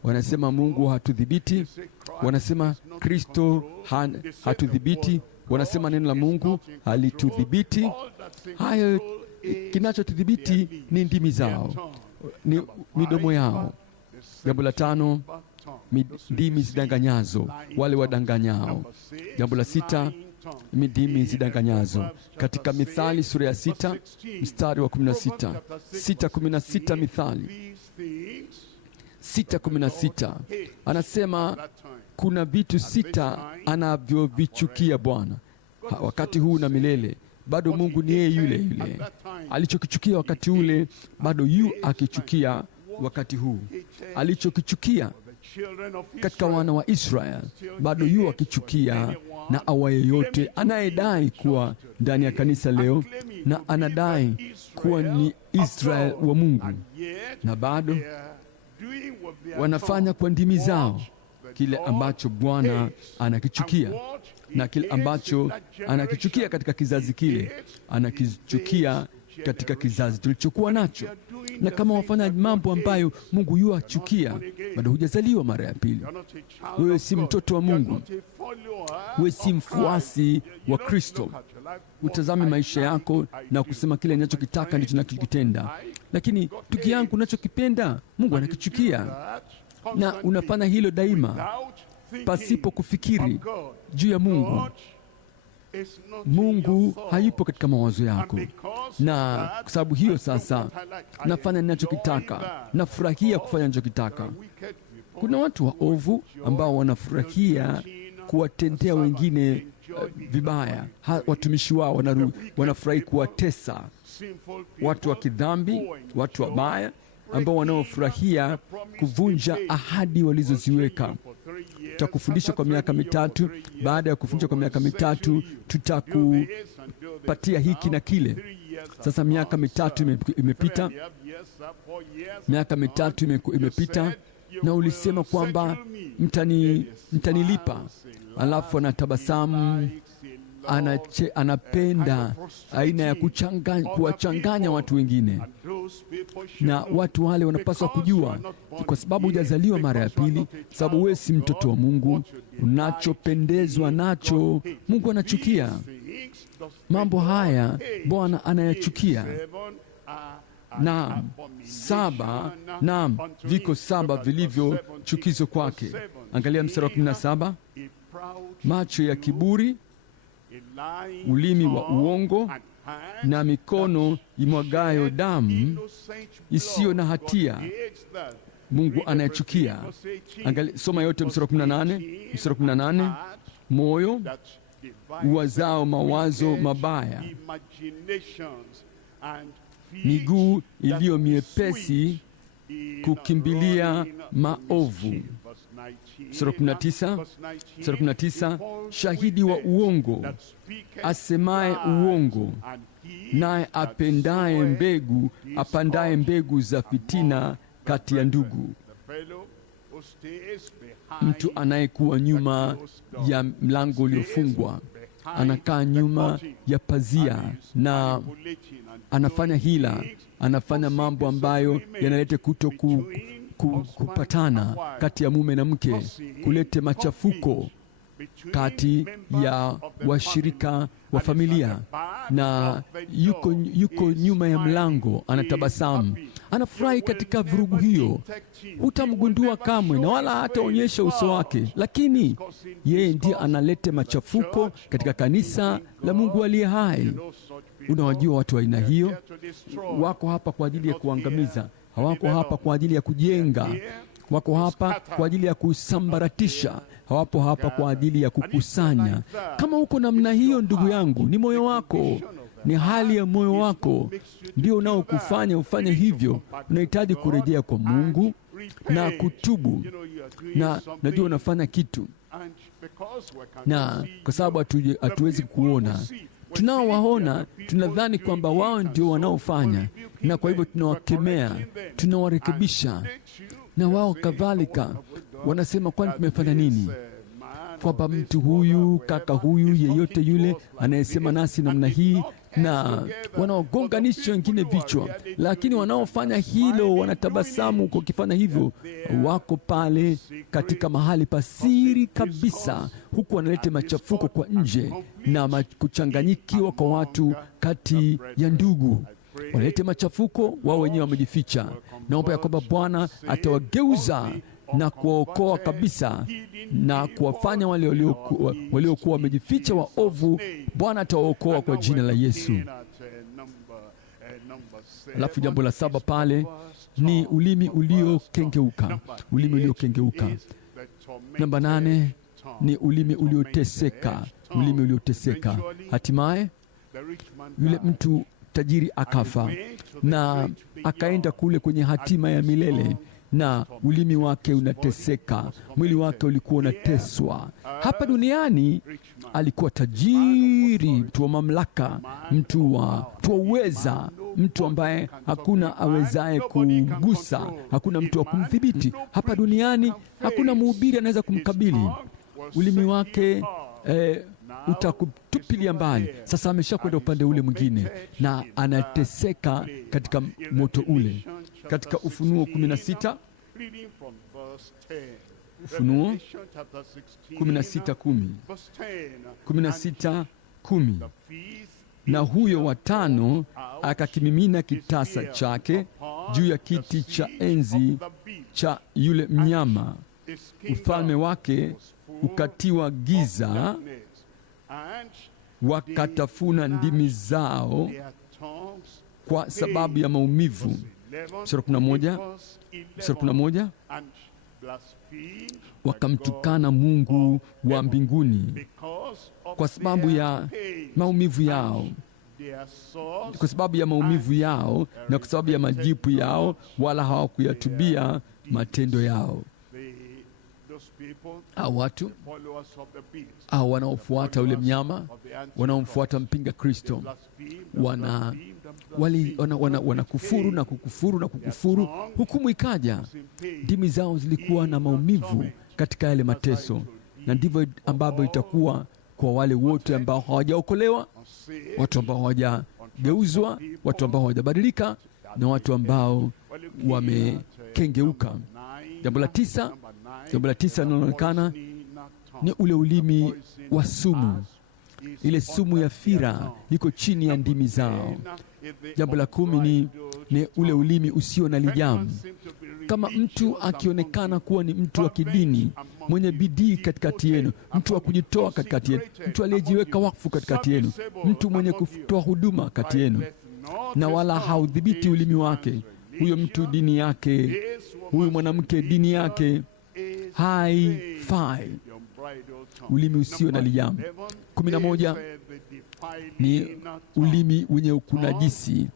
Wanasema Mungu hatudhibiti, wanasema Kristo hatudhibiti, wanasema neno la Mungu halitudhibiti. Hayo, kinachotudhibiti ni ndimi zao, ni midomo yao. Jambo la 5, ndimi zidanganyazo, wale wadanganyao. Jambo la 6, ndimi zidanganyazo. Katika Mithali sura ya 6 mstari wa 16, 6:16, Mithali 6:16 anasema kuna vitu 6 anavyovichukia Bwana wakati huu na milele. Bado Mungu ni yeye yule alichokichukia wakati ule, bado akichukia wakati huu. Alichokichukia katika wana wa Israeli, bado akichukia na awaye yote anayedai kuwa ndani ya kanisa leo na anadai kuwa ni Israeli wa Mungu, na bado wanafanya kwa ndimi zao kile ambacho Bwana anakichukia, na kile ambacho anakichukia katika kizazi kile anakichukia katika kizazi tulichokuwa nacho. Na kama wafanya mambo ambayo Mungu yuachukia, bado hujazaliwa mara ya pili. Wewe si mtoto wa Mungu, wewe si mfuasi wa Kristo. Utazame maisha yako na kusema kile ninachokitaka ndicho ninachokitenda, lakini ndugu yangu, unachokipenda Mungu anakichukia, na unafanya hilo daima pasipo kufikiri juu ya Mungu. Mungu hayupo katika mawazo yako, na kwa sababu hiyo sasa nafanya ninachokitaka, nafurahia kufanya ninachokitaka. Kuna watu waovu ambao wanafurahia kuwatendea wengine vibaya. Watumishi wao wanafurahi kuwatesa watu wa kidhambi, watu wabaya ambao wanaofurahia kuvunja ahadi walizoziweka. Tutakufundisha kwa miaka mitatu. Baada ya kufundisha kwa miaka mitatu, tutakupatia hiki na kile. Sasa miaka mitatu imepita, miaka mitatu imepita, na ulisema kwamba mtanilipa. Alafu anatabasamu, anapenda aina ya kuwachanganya watu wengine, na watu wale wanapaswa kujua, kwa sababu hujazaliwa mara ya pili, sababu wewe si mtoto wa Mungu. Unachopendezwa nacho Mungu anachukia. Mambo haya Bwana anayachukia. Naam, viko 7 vilivyo chukizo kwake. Angalia mstari wa 17. Macho ya kiburi, ulimi wa uongo, na mikono imwagayo damu isiyo na hatia, Mungu anayachukia. Angalia, soma yote mstari wa 18. Moyo uwazao mawazo mabaya, miguu iliyo miepesi kukimbilia maovu. Mstari wa 19, shahidi wa uongo, asemaye uongo, naye apandaye mbegu za fitina kati ya ndugu. Mtu anayekuwa nyuma ya mlango uliofungwa, anakaa nyuma ya pazia na anafanya hila, anafanya mambo ambayo yanaleta kupatana kati ya mume na mke, kulete machafuko kati ya washirika wa familia, na yuko nyuma ya mlango, anatabasamu, anafurahi katika vurugu hiyo. Hutamgundua kamwe na wala hataonyesha uso wake, lakini yeye ndiye analeta machafuko katika kanisa la Mungu aliye hai. Unawajua watu wa aina hiyo? Wako hapa kwa ajili ya kuangamiza, hawako hapa kwa ajili ya kujenga. Wako hapa kwa ajili ya kusambaratisha, hawapo hapa kwa ajili ya kukusanya. Kama uko namna hiyo, ndugu yangu, ni moyo wako, ni hali ya moyo wako ndio unaokufanya ufanye hivyo. Unahitaji kurejea kwa Mungu na kutubu, na najua unafanya kitu, na kwa sababu hatuwezi kuona, tunaowaona tunadhani kwamba wao ndio wanaofanya, na kwa hivyo tunawakemea, tunawarekebisha, na wao kadhalika wanasema, kwani tumefanya nini? Kwamba mtu huyu, kaka huyu, yeyote yule anayesema nasi namna hii, na wanaogonganisha wengine vichwa, lakini wanaofanya hilo wanatabasamu kwa kufanya hivyo. Wako pale katika mahali pasiri kabisa, huku wanaleta machafuko kwa nje na kuchanganyikiwa kwa watu kati ya ndugu. Wanaleta machafuko, wao wenyewe wamejificha. Naomba ya kwamba Bwana atawageuza na kuwaokoa kabisa, na kuwafanya wale waliokuwa wamejificha waovu, Bwana atawaokoa kwa jina la Yesu. Alafu jambo la 7 pale ni ulimi uliokengeuka. Ulimi uliokengeuka. Namba 8 ni ulimi ulioteseka. Ulimi ulioteseka. Hatimaye yule mtu tajiri akafa na akaenda kule kwenye hatima ya milele, na ulimi wake unateseka, mwili wake ulikuwa unateswa. Hapa duniani alikuwa tajiri, mtu wa mamlaka, mtu wa uweza, mtu ambaye hakuna awezaye kumgusa, hakuna mtu wa kumdhibiti. Hapa duniani hakuna mhubiri anaweza kumkabili. Ulimi wake utakutupilia mbali. Sasa ameshakwenda upande ule mwingine na anateseka katika moto ule. Katika Ufunuo 16, Ufunuo 16:10, na huyo wa 5 akakimimina kitasa chake juu ya kiti cha enzi cha yule mnyama, ufalme wake ukatiwa giza, wakatafuna ndimi zao kwa sababu ya maumivu. Mstari 11, wakamtukana Mungu wa mbinguni kwa sababu ya maumivu yao, kwa sababu ya maumivu yao na kwa sababu ya majipu yao, wala hawakuyatubia matendo yao. Hao watu hao wanaofuata ule mnyama, wanaomfuata mpinga Kristo, wanakufuru na kukufuru na kukufuru. Hukumu ikaja, ndimi zao zilikuwa na maumivu katika yale mateso, na ndivyo ambavyo itakuwa kwa wale wote ambao hawajaokolewa, watu ambao hawajageuzwa, watu ambao hawajabadilika, na watu ambao wamekengeuka. Jambo la tisa linaloonekana ni ule ulimi wa sumu. Ile sumu ya fira iko chini ya ndimi zao. Jambo la 10 ni ule ulimi usio na lijamu. Kama mtu akionekana kuwa ni mtu wa kidini, mwenye bidii katikati yenu, mtu wa kujitoa katikati yenu, mtu aliyejiweka wakfu katikati yenu, mtu mwenye kutoa huduma kati yenu, na wala haudhibiti ulimi wake, huyo mtu dini yake, huyu mwanamke dini yake haifai. Ulimi usio na lijamu. 11 ni ulimi wenye kunajisi,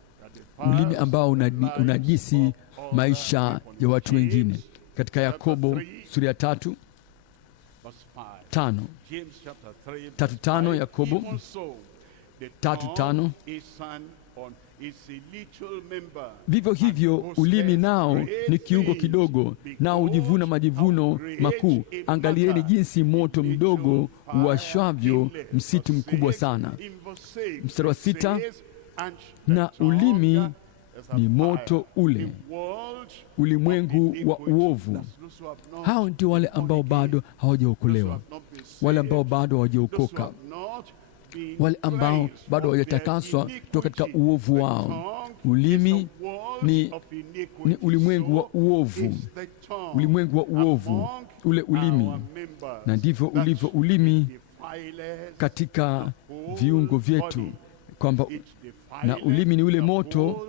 ulimi ambao unajisi maisha ya watu wengine. Katika Yakobo sura ya 3:5, Yakobo 3:5, vivyo hivyo ulimi nao ni kiungo kidogo, nao hujivuna majivuno makuu. Angalieni jinsi moto mdogo uwashavyo msitu mkubwa sana. Mstari wa 6, na ulimi ni moto ule, ulimwengu wa uovu. Hao ndio wale ambao bado hawajaokolewa, wale ambao bado hawajaokoka, wale ambao bado hawajatakaswa kutoka katika uovu wao. Ulimi ni ulimwengu wa uovu, ulimwengu wa uovu, ule ulimi. Na ndivyo ulivyo ulimi katika viungo vyetu, kwamba na ulimi ni ule moto,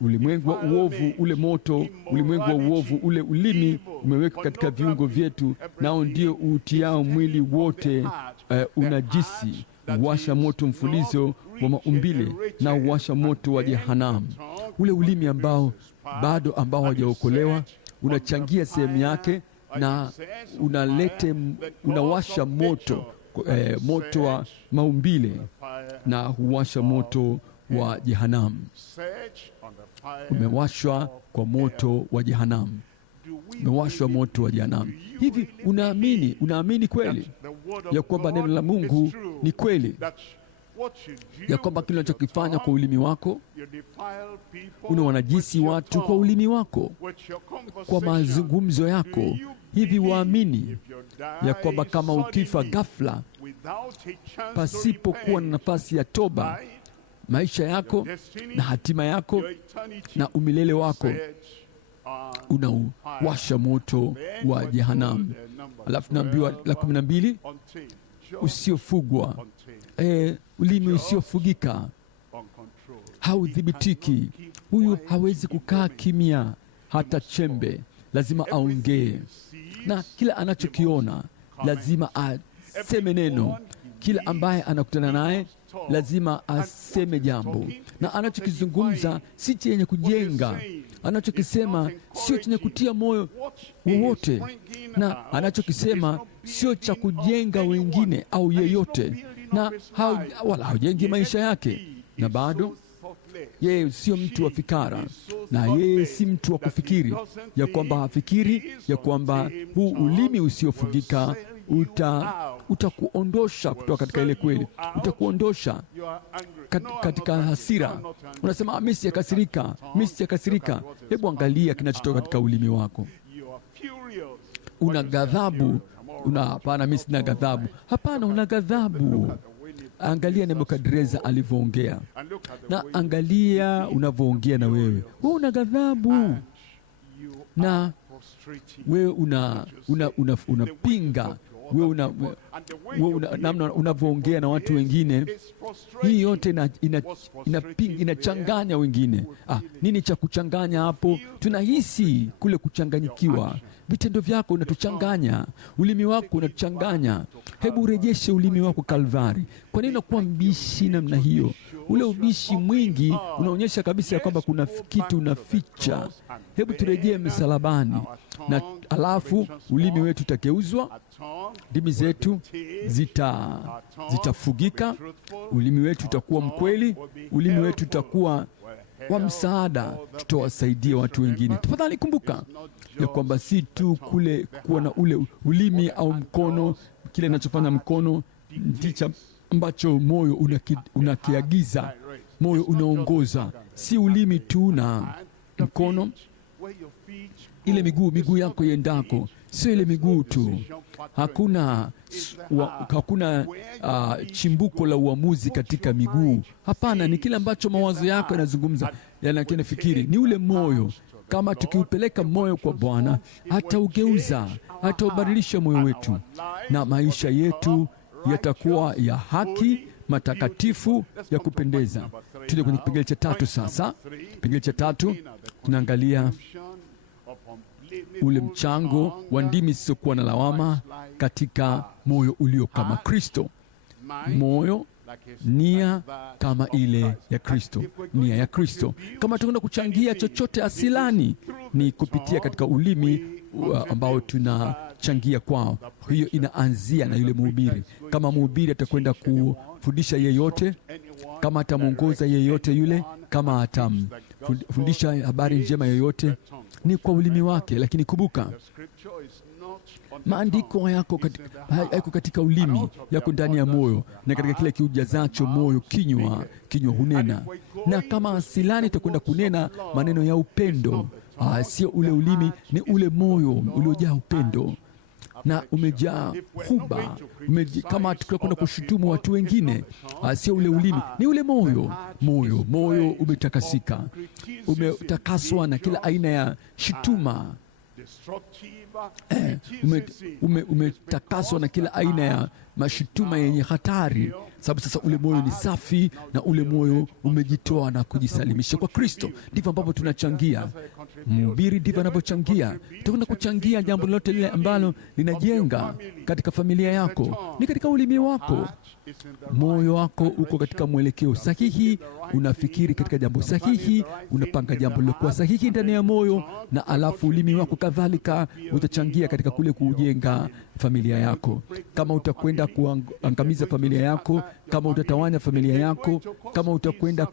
ulimwengu wa uovu, ule moto, ulimwengu wa uovu, ule ulimi umewekwa katika viungo vyetu, nao ndio utiao mwili wote unajisi. Uwasha moto mfulizo wa maumbile na uwasha moto wa jehanamu. Ule ulimi ambao bado ambao hawajaokolewa unachangia sehemu yake, na unawasha moto moto wa maumbile na huwasha moto wa jehanamu. Umewashwa kwa moto wa jehanamu, umewashwa moto wa jehanamu. Hivi unaamini kweli ya kwamba neno la Mungu ni kweli, ya kwamba kile unachokifanya kwa ulimi wako unawanajisi watu kwa ulimi wako, kwa mazungumzo yako? Hivi waamini ya kwamba kama ukifa ghafla pasipokuwa na nafasi ya toba, maisha yako na hatima yako na umilele wako unauwasha moto wa jehanamu? Alafu naambiwa la 12, usiofugwa, ulimi usiofugika, haudhibitiki. Huyu hawezi kukaa kimya hata chembe, lazima aongee, na kila anachokiona lazima aseme neno. Kila ambaye anakutana naye lazima aseme jambo, na anachokizungumza si chenye kujenga, anachokisema sio chenye kutia moyo wowote, na anachokisema sio cha kujenga wengine au yeyote, na wala haujengi maisha yake. Na bado yeye sio mtu wa fikara, na yeye si mtu wa kufikiri, ya kwamba hafikiri ya kwamba huu ulimi usiofugika utakuondosha kutoka katika ile kweli, utakuondosha katika hasira. Unasema mimi sijakasirika. Hebu angalia kinachotoka katika ulimi wako. Una ghadhabu, hapana, mimi sina ghadhabu. Hapana, una ghadhabu. Angalia Nebukadreza alivyoongea, na angalia unavyoongea na wewe una ghadhabu, na wewe unapinga namna unavyoongea na watu wengine, hii yote inachanganya wengine. Nini cha kuchanganya hapo? Tunahisi kule kuchanganyikiwa. Vitendo vyako unatuchanganya, ulimi wako unatuchanganya. Hebu urejeshe ulimi wako Kalvari. Kwa nini unakuwa mbishi namna hiyo? Ule ubishi mwingi unaonyesha kabisa ya kwamba kuna kitu unaficha. Hebu turejee msalabani, na alafu ulimi wetu utageuzwa, ndimi zetu zitafugika, ulimi wetu utakuwa mkweli, ulimi wetu utakuwa wa msaada, tutawasaidia watu wengine. Tafadhali kumbuka ya kwamba si tu kule kuwa na ule ulimi au mkono, kile kinachofanya mkono ndicho ambacho moyo unakiagiza, moyo unaongoza. Si ulimi tu na mkono, ile miguu yako iendako, sio ile miguu tu. Hakuna chimbuko la uamuzi katika miguu. Hapana, ni kile ambacho mawazo yako yanazungumza, yanafikiri, ni ule moyo. Kama tukiupeleka moyo kwa Bwana, ataugeuza, ataubadilisha moyo wetu, na maisha yetu yatakuwa ya haki, matakatifu, ya kupendeza. Tuje kwenye kipengele cha 3 sasa. Kipengele cha 3 tunaangalia ule mchango wa ndimi zisizokuwa na lawama katika moyo ulio kama Kristo. Moyo, nia kama ile ya Kristo, nia ya Kristo. Kama tunaenda kuchangia chochote asilani, ni kupitia katika ulimi ambao tunachangia kwao. Hiyo inaanzia na yule mhubiri. Kama mhubiri atakwenda kufundisha yeyote, kama atamwongoza yeyote yule, kama atamfundisha habari njema yoyote, ni kwa ulimi wake. Lakini kumbuka, maandiko yako katika ulimi, yako ndani ya moyo, na katika kile kiujazacho moyo kinywa hunena. Na kama asilani itakwenda kunena maneno ya upendo. Sio ule ulimi, ni ule moyo uliojaa upendo na umejaa huba. Kama tukikwenda kushutumu watu wengine, sio ule ulimi, ni ule moyo. Moyo umetakasika, umetakaswa na kila aina ya shutuma, umetakaswa na kila aina ya mashutuma yenye hatari, sababu sasa ule moyo ni safi, na ule moyo umejitoa na kujisalimisha kwa Kristo. Ndivyo ambapo tunachangia. Mhubiri ndivyo anapochangia. Tutakwenda kuchangia jambo lolote lile ambalo linajenga katika familia yako, ni katika ulimi wako. Moyo wako uko katika mwelekeo sahihi, unafikiri katika jambo sahihi, unapanga jambo lilokuwa sahihi ndani ya moyo, na alafu ulimi wako kadhalika utachangia katika kule kujenga familia yako. Kama utakwenda kuangamiza familia yako, kama utatawanya familia yako, kama utakwenda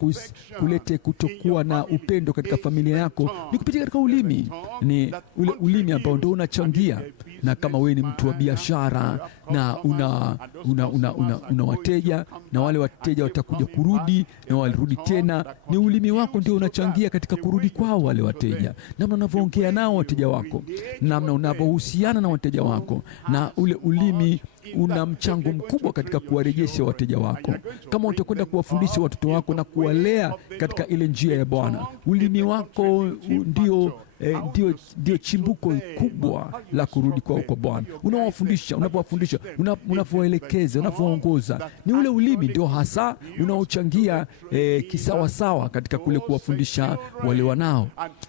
kulete kutokuwa na upendo katika familia yako, ni kupitia katika ulimi. Ni ule ulimi ambao ndio unachangia. Na kama wewe ni mtu wa biashara na una wateja, na wale wateja watakuja kurudi na walirudi tena, ni ulimi wako ndio unachangia katika kurudi kwao wale wateja. Namna unavyoongea nao wateja wako, namna unavyohusiana na wateja wako, na ule ulimi una mchango mkubwa katika kuwarejesha wateja wako. Kama utakwenda kuwafundisha watoto wako na kuwalea katika ile njia ya Bwana, ulimi wako ndio chimbuko kubwa la kurudi kwao kwa Bwana. Unawafundisha, unapowafundisha, unavyoelekeza, unavyoongoza, ni ule ulimi ndio hasa unaochangia kisawasawa katika kule kuwafundisha wale wanao.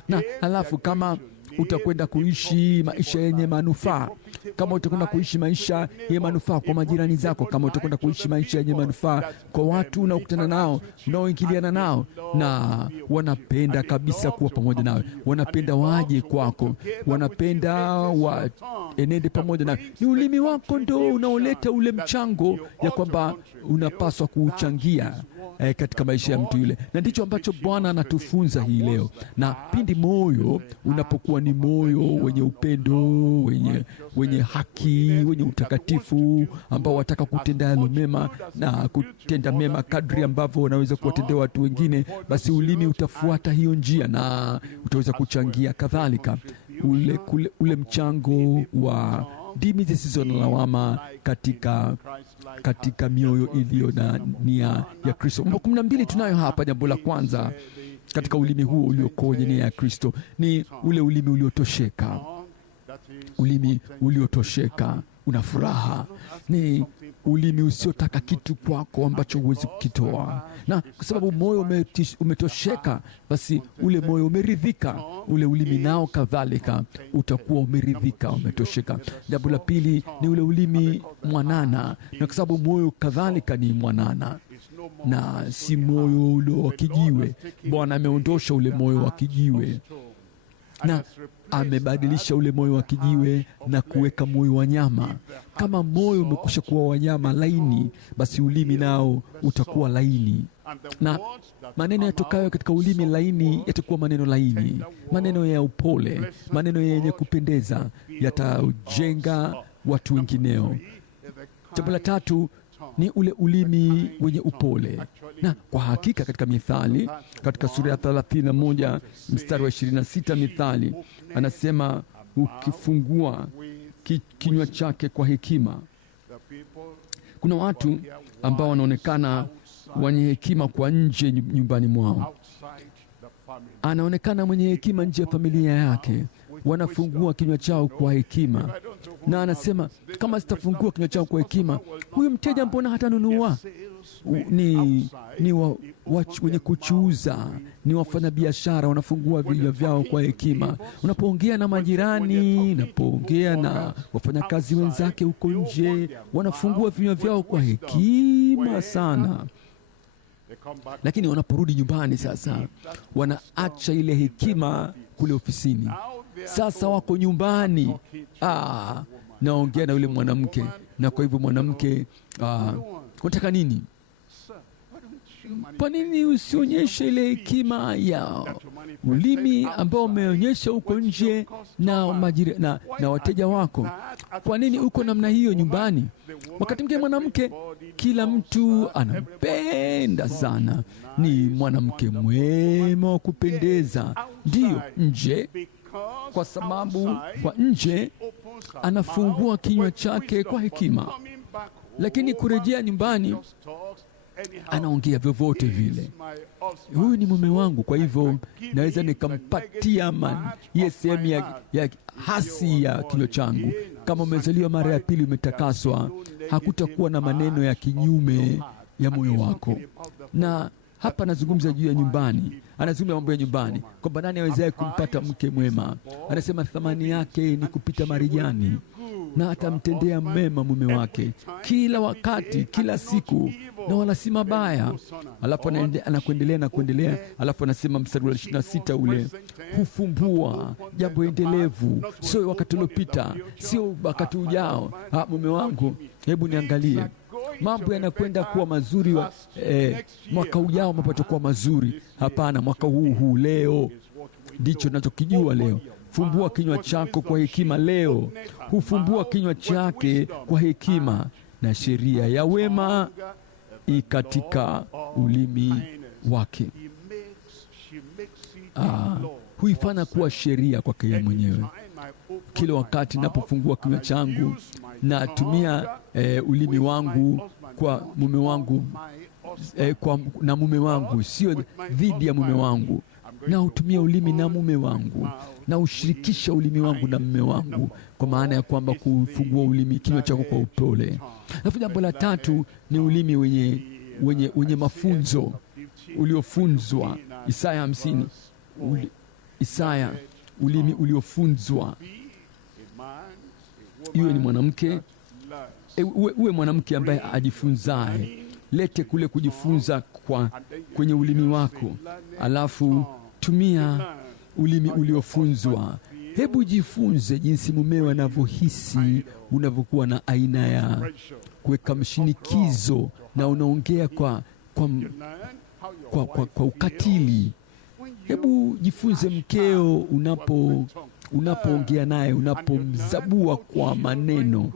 Na halafu kama utakwenda kuishi maisha yenye manufaa, kama utakwenda kuishi maisha yenye manufaa kwa majirani zako, kama utakwenda kuishi maisha yenye manufaa kwa watu unaokutana nao, unaoingiliana nao, na wanapenda kabisa kuwa pamoja nawe, wanapenda waje kwako, wanapenda waenende pamoja nawe, ni ulimi wako ndio unaoleta ule mchango ya kwamba unapaswa kuuchangia katika maisha ya mtu yule. Na ndicho ambacho Bwana anatufunza hii leo. Na pindi moyo unapokuwa ni moyo wenye upendo, wenye haki, wenye utakatifu, ambao wataka kutenda yale mema na kutenda mema kadri ambavyo wanaweza kuwatendea watu wengine, basi ulimi utafuata hiyo njia na utaweza kuchangia kadhalika ule mchango wa ndimi zisizo na lawama katika mioyo iliyo na nia ya Kristo. Mambo 12 tunayo hapa. Jambo la kwanza katika ulimi huo uliokuwa kwenye nia ya Kristo ni ule ulimi uliotosheka. Ulimi uliotosheka. una furaha, ni ulimi usiotaka kitu kwako ambacho huwezi kukitoa, na kwa sababu moyo umetosheka, basi ule moyo umeridhika, ule ulimi nao kadhalika utakuwa umeridhika, umetosheka. Jambo la pili ni ule ulimi mwanana, na kwa sababu moyo kadhalika ni mwanana na si moyo ule wa kijiwe. Bwana ameondosha ule moyo wa kijiwe na amebadilisha ule moyo wa kijiwe na kuweka moyo wa nyama. Kama moyo umekwisha kuwa wa nyama laini, basi ulimi nao utakuwa laini, na maneno yatokayo katika ulimi laini yatakuwa maneno laini, maneno ya upole, maneno yenye kupendeza, yatajenga watu wengineo. Jambo la tatu ni ule ulimi wenye upole, na kwa hakika katika Mithali, katika sura ya 31 mstari wa 26, Mithali anasema ukifungua kinywa chake kwa hekima. Kuna watu ambao wanaonekana wenye hekima kwa nje nyumbani mwao, anaonekana mwenye hekima nje ya familia yake, wanafungua kinywa chao kwa hekima, na anasema kama sitafungua kinywa chao kwa hekima, huyu mteja mbona hatanunua? Wenye kuchuuza, ni wafanyabiashara, wanafungua vinywa vyao kwa hekima. Unapoongea na majirani, unapoongea na wafanyakazi wenzake huko nje, wanafungua vinywa vyao kwa hekima sana. Lakini wanaporudi nyumbani sasa, wanaacha ile hekima kule ofisini. Sasa wako nyumbani, naongea na yule mwanamke, na kwa hivyo mwanamke, unataka nini? Kwa nini usionyeshe ile hekima ya ulimi ambao umeonyesha huko nje na wateja wako? Kwa nini uko namna hiyo nyumbani? Wakati mwingine mwanamke, kila mtu anampenda sana, ni mwanamke mwema wa kupendeza, ndiyo nje, kwa sababu kwa nje anafungua kinywa chake kwa hekima, lakini kurejea nyumbani anaongea vyovyote vile. Huyu ni mume wangu, kwa hivyo naweza nikampatia ile sehemu ya hasi ya kinywa changu. Kama umezaliwa mara ya pili, umetakaswa, hakutakuwa na maneno ya kinyume ya moyo wako. Na hapa anazungumza juu ya nyumbani, anazungumza mambo ya nyumbani, kwamba nani awezaye kumpata mke mwema? Anasema thamani yake ni kupita marijani, na atamtendea mema mume wake kila wakati, kila siku, na wala si mabaya. Alafu anakuendelea, alafu anasema mstari wa 26 ule, hufumbua jambo endelevu, sio wakati uliopita, sio wakati ujao. Mume wangu, hebu niangalie, mambo yanakwenda kuwa mazuri, mwaka ujao mapato kuwa mazuri. Hapana, mwaka huu leo ndicho tunachokijua leo. Fumbua kinywa chako kwa hekima leo. Hufumbua kinywa chake kwa hekima, na sheria ya wema katika ulimi wake. Huifanya kuwa sheria kwake yeye mwenyewe. Kila wakati napofungua kinywa changu, natumia ulimi wangu kwa mume wangu, na mume wangu, sio dhidi ya mume wangu. Na utumia ulimi na mume wangu, na ushirikisha ulimi wangu na mume wangu, kwa maana ya kwamba kufungua ulimi, kinywa chako kwa upole. Alafu jambo la tatu ni ulimi wenye mafunzo, uliofunzwa. Isaya 50, Isaya, ulimi uliofunzwa. Iwe ni mwanamke, uwe mwanamke ambaye ajifunzaye. Lete kule kujifunza kwenye ulimi wako, alafu tumia ulimi uliofunzwa. Hebu jifunze jinsi mumeo anavyohisi unavyokuwa na aina ya kuweka mshinikizo na unaongea kwa ukatili. Hebu jifunze mkeo unapoongea naye, unapomzabua kwa maneno,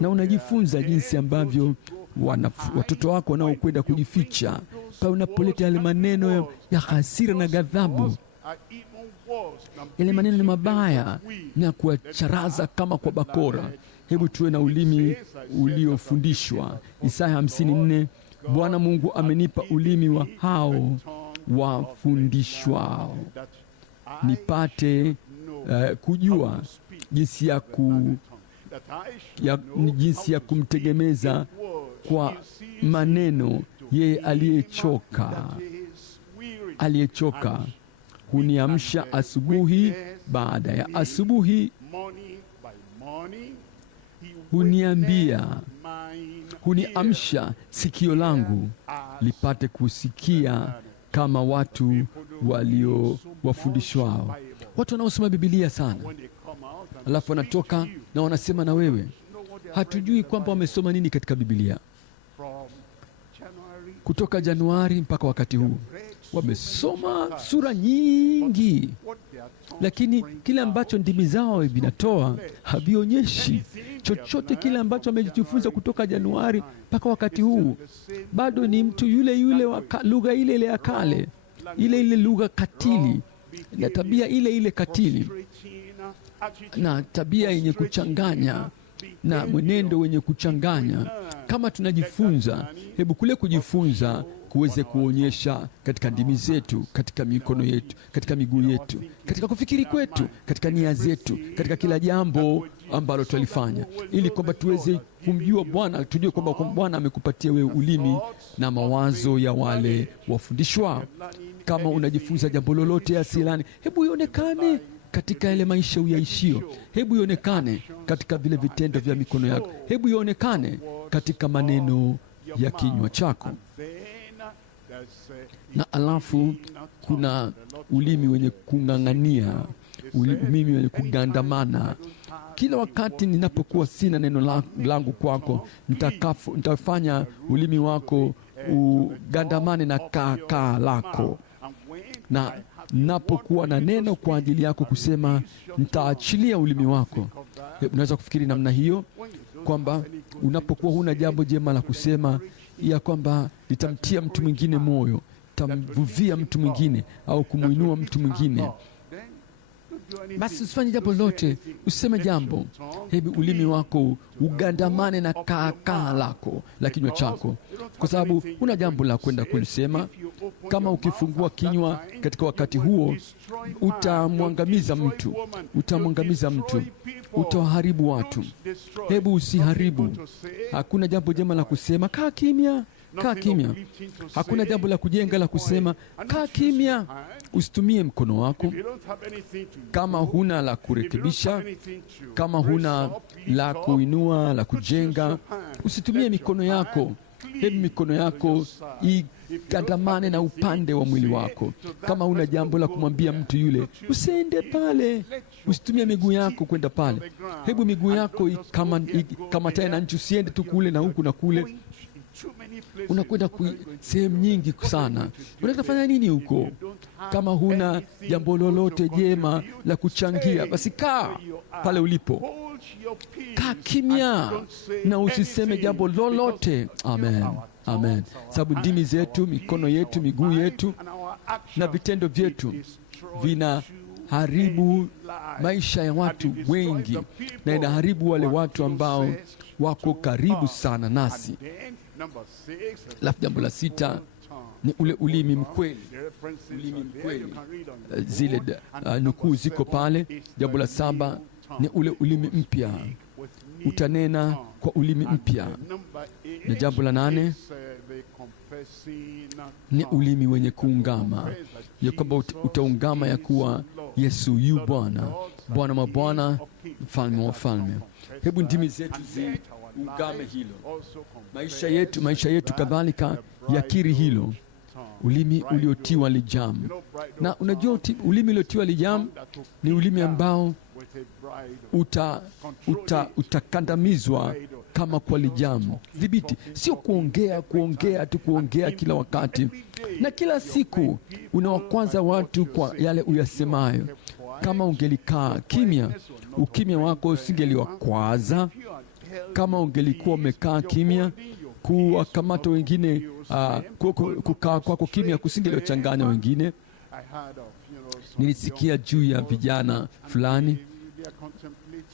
na unajifunza jinsi ambavyo watoto wako wanaokwenda kujificha pale unapoleta yale maneno ya hasira na ghadhabu. Yale maneno ni mabaya na kuwacharaza kama kwa bakora. Hebu tuwe na ulimi uliofundishwa. Isaya 54, Bwana Mungu amenipa ulimi wa hao wafundishwao, nipate kujua jinsi ya ni jinsi ya kumtegemeza kwa maneno. Yeye aliyechoka huniamsha asubuhi baada ya asubuhi, huniamsha sikio langu lipate kusikia kama watu wafundishwao. Watu wanaosoma Biblia sana, alafu wanatoka na wanasema na wewe, hatujui kwamba wamesoma nini katika Biblia. Kutoka Januari mpaka wakati huu wamesoma sura nyingi, lakini kile ambacho ndimi zao vinatoa havionyeshi chochote. Kile ambacho wamejifunza kutoka Januari mpaka wakati huu bado ni mtu yule yule wa lugha ile ile ya kale, ile ile lugha katili na tabia ile ile katili na tabia yenye kuchanganya na mwenendo wenye kuchanganya. Kama tunajifunza, hebu kule kujifunza kuweze kuonyesha katika ndimi zetu, katika mikono yetu, katika miguu yetu, katika kufikiri kwetu, katika nia zetu, katika kila jambo ambalo tulifanya, ili kwamba tuweze kumjua Bwana, tujue kwamba Bwana amekupatia wewe ulimi na mawazo ya wale wafundishwa. Kama unajifunza jambo lolote asilani, hebu ionekane katika yale maisha uyaishio, hebu ionekane katika vile vitendo vya mikono yako, hebu ionekane katika maneno ya kinywa chako. Na alafu kuna ulimi wenye kung'ang'ania, ulimi wenye kugandamana. Kila wakati ninapokuwa sina neno langu kwako, nitafanya ulimi wako ugandamane na kaa lako, na napokuwa na neno kwa ajili yako kusema, nitaachilia ulimi wako. Unaweza kufikiri namna hiyo, kwamba unapokuwa huna jambo jema la kusema, ya kwamba litamtia mtu mwingine moyo, tamvuvia mtu mwingine au kumuinua mtu mwingine, basi usifanye jambo lolote, usiseme jambo. Hebu ulimi wako ugandamane na kaa lako la kinywa chako, kwa sababu huna jambo la kwenda kulisema. Kama ukifungua kinywa katika wakati huo, utamwangamiza mtu, utaharibu watu. Hebu usiharibu. Hakuna jambo jema la kusema, kaa kimya. Hakuna jambo la kujenga la kusema, kaa kimya. Usitumie mkono wako. Kama huna la kurekebisha, kama huna la kuinua, la kujenga, usitumie mikono yako. Hebu mikono yako igandamane na upande wa mwili wako. Kama huna jambo la kumwambia mtu yule, usiende pale. Usitumie miguu yako kwenda pale. Hebu miguu yako ikamatane na nchi, usiende tu kule na huku na kule. Unakwenda sehemu nyingi sana. Unataka kufanya nini huko? Kama huna jambo lolote jema la kuchangia, basi kaa pale ulipo. Kaa kimya na usiseme jambo lolote. Amen. Sababu ndimi zetu, mikono yetu, miguu yetu na vitendo vyetu vinaharibu maisha ya watu wengi, na inaharibu wale watu ambao wako karibu sana nasi. Alafu jambo la 6 ni ule ulimi mkweli. Zile nukuu ziko pale. Jambo la 7 ni ule ulimi mpya, utanena kwa ulimi mpya. Na jambo la 8 ni ulimi wenye kuungama, ya kwamba utaungama ya kuwa Yesu yu Bwana, Bwana wa mabwana, mfalme wa wafalme. Hebu ndimi zetu ziungame hilo. Maisha yetu kadhalika yakiri hilo. Ulimi uliotiwa lijamu. Na unajua ulimi uliotiwa lijamu ni ulimi ambao utakandamizwa kama kwa lijamu. Dhibiti, sio kuongea kila wakati na kila siku. Unawakwaza watu kwa yale uyasemayo. Kama ungelikaa kimya, ukimya wako usingeliwakwaza. Kama ungelikuwa umekaa kimya, kuwakamata wengine, kukaa kwako kimya kusingeliwachanganya wengine. Nilisikia juu ya vijana fulani,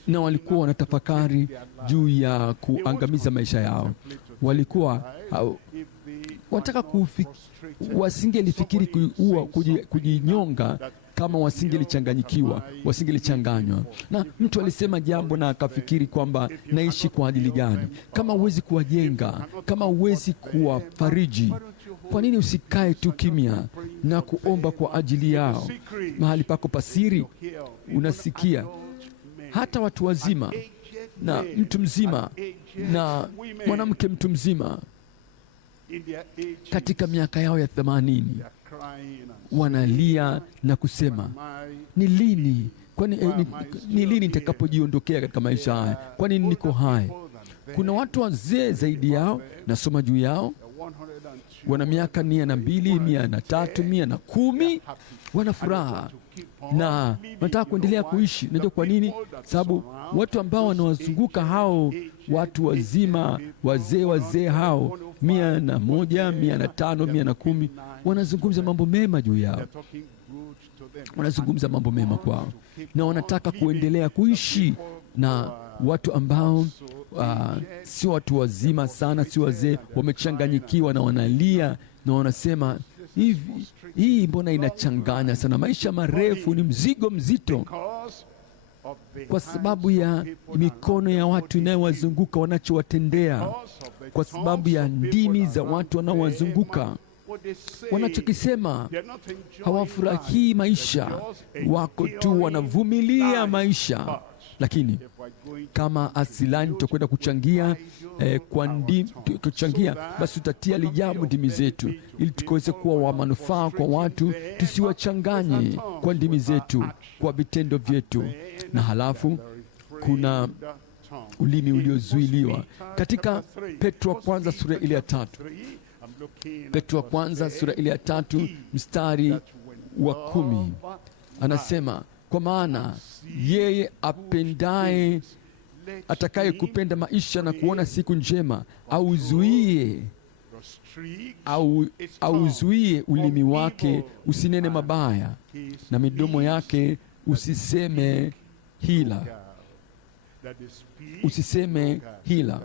na walikuwa wanatafakari juu ya kuangamiza maisha yao. Walikuwa wanataka wasingelifikiri kujinyonga kama wasingelichanganyikiwa, wasingelichanganywa. Na mtu alisema jambo na akafikiri kwamba naishi kwa ajili gani? Kama huwezi kuwajenga, kama huwezi kuwafariji, kwa nini usikae tu kimya na kuomba kwa ajili yao? Mahali pako pasiri unasikia hata watu wazima na mtu mzima na mwanamke mtu mzima katika miaka yao ya 80 wanalia na kusema, ni lini? Ni lini nitakapojiondokea katika maisha haya? Kwa nini niko hai? Kuna watu wazee zaidi yao, nasoma juu yao, wana miaka 102, 103, 110, wana furaha na wanataka kuendelea kuishi. Unajua kwa nini? Sababu watu ambao wanawazunguka hao watu wazima, wazee hao 101, 105, 110, wanazungumza mambo mema juu yao, wanazungumza mambo mema kwao, na wanataka kuendelea kuishi na watu ambao si watu wazima sana, si wazee, wamechanganyikiwa na wanalia na wanasema hivi, hii mbona inachanganya sana? Maisha marefu ni mzigo mzito, kwa sababu ya mikono ya watu inayowazunguka, wanachowatendea, kwa sababu ya ndimi za watu wanaowazunguka, wanachokisema. Hawafurahii maisha, wako tu wanavumilia maisha. Lakini kama asilani tutakwenda kuchangia kuchangia, basi tutatia lijamu ndimi zetu ili tukaweze kuwa wa manufaa kwa watu, tusiwachanganye kwa ndimi zetu, kwa vitendo vyetu. Na halafu kuna ulimi uliozuiliwa katika Petro wa kwanza sura ile ya 3. Petro wa kwanza sura ile ya 3 mstari wa 10 anasema, kwa maana yeye apendaye, atakaye kupenda maisha na kuona siku njema, auzuie ulimi wake usinene mabaya, na midomo yake usiseme hila. Usiseme hila.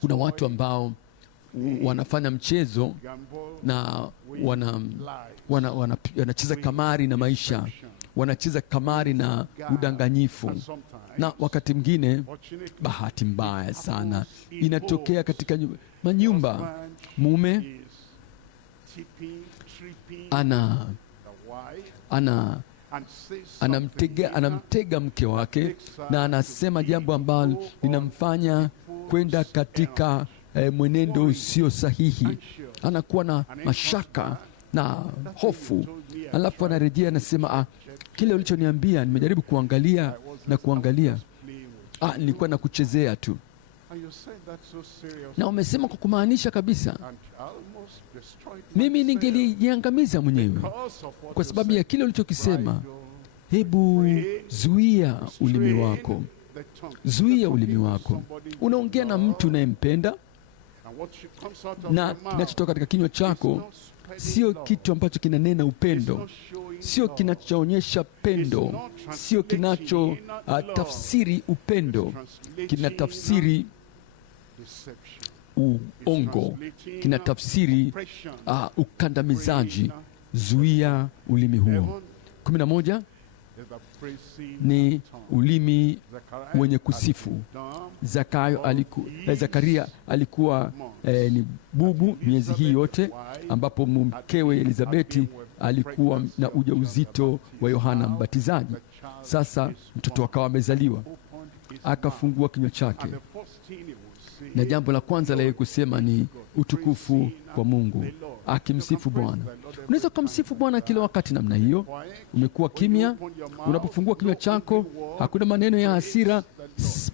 Kuna watu ambao wanafanya mchezo na wanacheza kamari na maisha, wanacheza kamari na udanganyifu, na wakati mwingine, bahati mbaya sana, inatokea katika manyumba, mume anamtega mke wake na anasema jambo ambalo linamfanya kwenda katika mwenendo usio sahihi. Anakuwa na mashaka na hofu, alafu anarejea anasema, kile ulichoniambia nimejaribu kuangalia na kuangalia, nilikuwa nakuchezea tu. Na umesema kwa kumaanisha kabisa. Mimi ningelijiangamiza mwenyewe kwa sababu ya kile ulichokisema. Hebu zuia ulimi wako, zuia ulimi wako. Unaongea na mtu unayempenda, na kinachotoka katika kinywa chako sio kitu ambacho kinanena upendo, sio kinachoonyesha pendo, sio kinacho tafsiri upendo, kinatafsiri uongo, kinatafsiri ukandamizaji. Zuia ulimi huo. 11 ni ulimi wenye kusifu. Zakaria alikuwa ni bubu miezi hii yote, ambapo mkewe Elizabeti alikuwa na ujauzito wa Yohana Mbatizaji. Sasa mtoto akawa amezaliwa, akafungua kinywa chake, na jambo la kwanza la yeye kusema ni utukufu kwa Mungu, akimsifu Bwana. Unaweza kumsifu Bwana kila wakati namna hiyo, umekuwa kimya, unapofungua kinywa chako hakuna maneno ya hasira,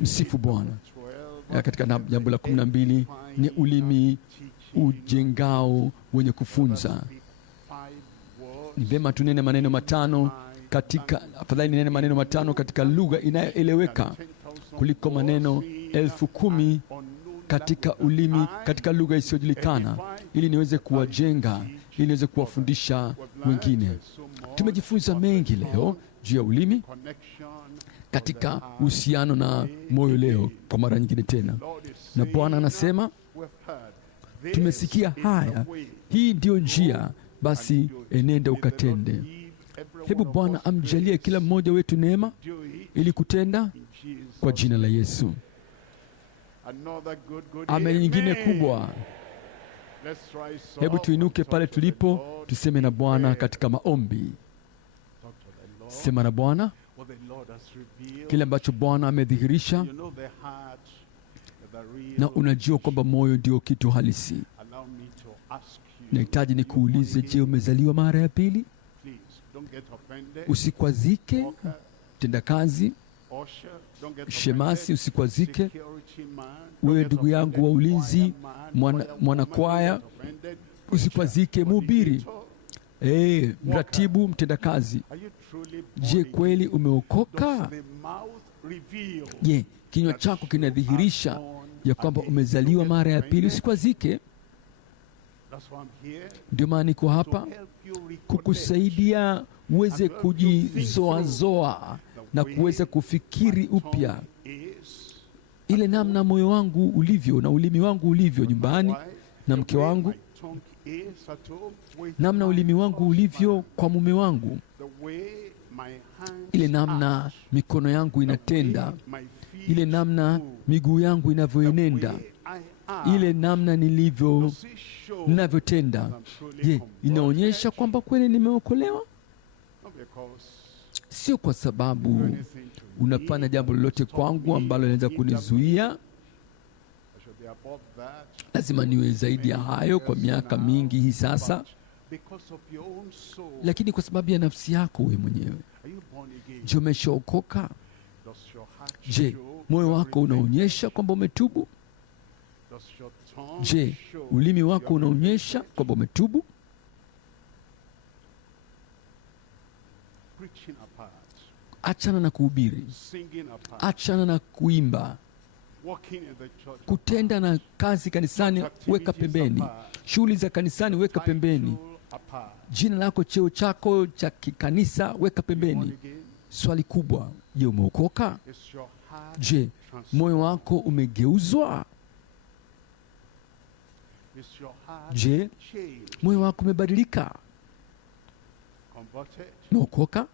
msifu Bwana. Katika jambo la 12 ni ulimi ujengao wenye kufunza. Ni vema tunene maneno matano katika, afadhali ninene maneno matano katika lugha inayoeleweka kuliko maneno 10,000 katika ulimi, katika lugha isiyojulikana, ili niweze kuwajenga, ili niweze kuwafundisha wengine. Tumejifunza mengi leo juu ya ulimi katika uhusiano na moyo leo kwa mara nyingine tena. Na Bwana anasema tumesikia haya, hii ndiyo njia, basi enenda ukatende. Hebu Bwana amjalie kila mmoja wetu neema ili kutenda kwa jina la Yesu. Amen nyingine kubwa. Hebu tuinuke pale tulipo, tuseme na Bwana katika maombi. Sema na Bwana kile ambacho Bwana amedhihirisha, na unajua kwamba moyo ndio kitu halisi. Nahitaji nikuulize, je, umezaliwa mara ya pili? Usikwazike. Tenda kazi, shemasi, usikwazike. Wewe ndugu yangu wa ulinzi, mwanakwaya, usikwazike. Mhubiri, mratibu, mtenda kazi, je, kweli umeokoka? Je, kinywa chako kinadhihirisha ya kwamba umezaliwa mara ya pili? Usikwazike. Ndio maana niko hapa kukusaidia uweze kujizoazoa na kuweza kufikiri upya ile namna moyo wangu ulivyo na ulimi wangu ulivyo nyumbani na mke wangu, namna ulimi wangu ulivyo kwa mume wangu, ile namna mikono yangu inatenda, ile namna miguu yangu inavyoenenda, ile namna ninavyotenda. Je, inaonyesha kwamba kweli nimeokolewa? Sio kwa sababu unafanya jambo lolote kwangu ambalo linaweza kunizuia. Lazima niwe zaidi ya hayo kwa miaka mingi hii sasa, lakini kwa sababu ya nafsi yako wewe mwenyewe. Je, umeshaokoka? Je, moyo wako unaonyesha kwamba umetubu? Je, ulimi wako unaonyesha kwamba umetubu? Achana na kuhubiri, achana na kuimba, kutenda na kazi kanisani weka pembeni, shughuli za kanisani weka pembeni, jina lako, cheo chako cha kikanisa weka pembeni. Swali kubwa, je, umeokoka? Je, moyo wako umegeuzwa? Je, moyo wako umebadilika? Umeokoka?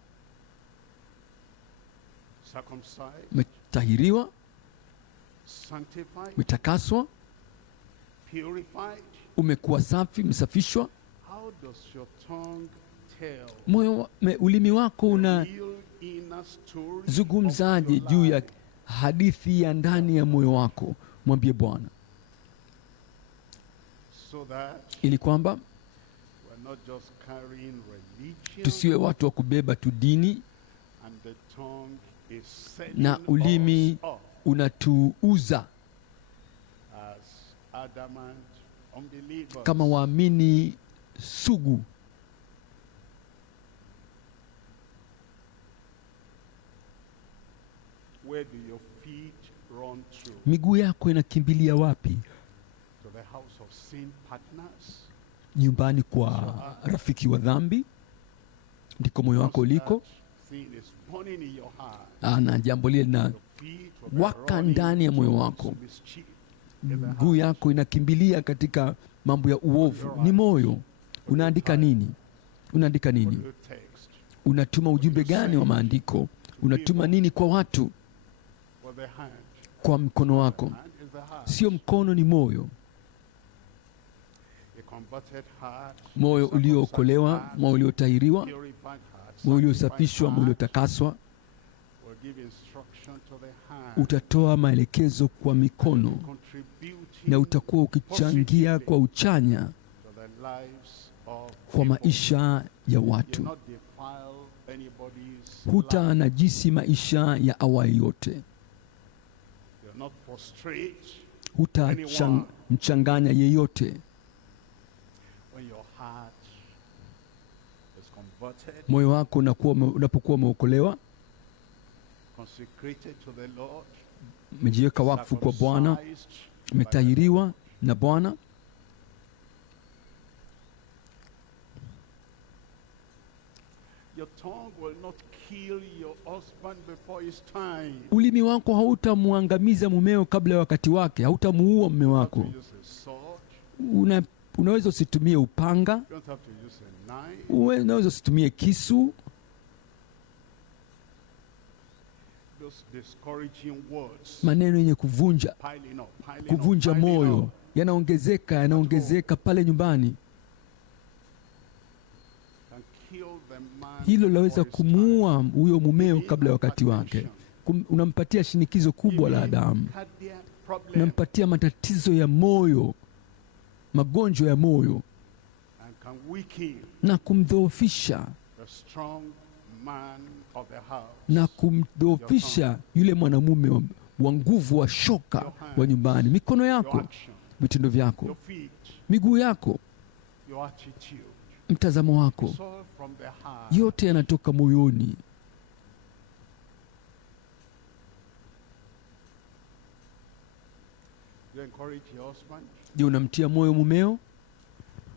Umetahiriwa? Umetakaswa? Umekuwa safi, umesafishwa? Ulimi wako unazungumzaje juu ya hadithi ya ndani ya moyo wako? Mwambie Bwana, ili kwamba tusiwe watu wa kubeba tu dini na ulimi unatuuza kama waamini sugu. Miguu yako inakimbilia wapi? Nyumbani kwa rafiki wa dhambi ndiko moyo wako uliko, na jambo lile na waka ndani ya moyo wako. Miguu yako inakimbilia katika mambo ya uovu, ni moyo. Unaandika nini? Unaandika nini? Unatuma ujumbe gani wa maandiko? Unatuma nini kwa watu? Kwa mkono wako. Sio mkono, ni moyo. Moyo uliookolewa, moyo uliotahiriwa, moyo uliosafishwa, moyo uliotakaswa utatoa maelekezo kwa mikono na utakuwa ukichangia kwa uchanya kwa maisha ya watu. Hutanajisi maisha ya awali yote. Hutamchanganya yeyote. Moyo wako unapokuwa umeokolewa, umejiweka wakfu kwa Bwana, umetahiriwa na Bwana, ulimi wako hautamwangamiza mumeo kabla ya wakati wake, hautamuua mume wako. Unaweza usitumie upanga, You don't have to use a knife. unaweza usitumie kisu. Those discouraging words. Maneno yenye kuvunja Piling up, piling kuvunja up, piling moyo up. yanaongezeka pale nyumbani. Can kill the man Hilo laweza before his kumuua time. huyo mumeo Maybe kabla ya wakati wake. hypertension. Unampatia shinikizo kubwa la Maybe damu, cardiac problem. unampatia matatizo ya moyo, magonjwa ya moyo, And can weaken na kumdhoofisha the strong man of the house. na kumdhoofisha yule mwanamume wa nguvu wa shoka wa nyumbani. Mikono Your yako, action, vitendo vyako, your feet, miguu yako, your attitude. mtazamo wako, It's all from the heart. yote yanatoka moyoni. You encourage your husband. Je, unamtia moyo mumeo?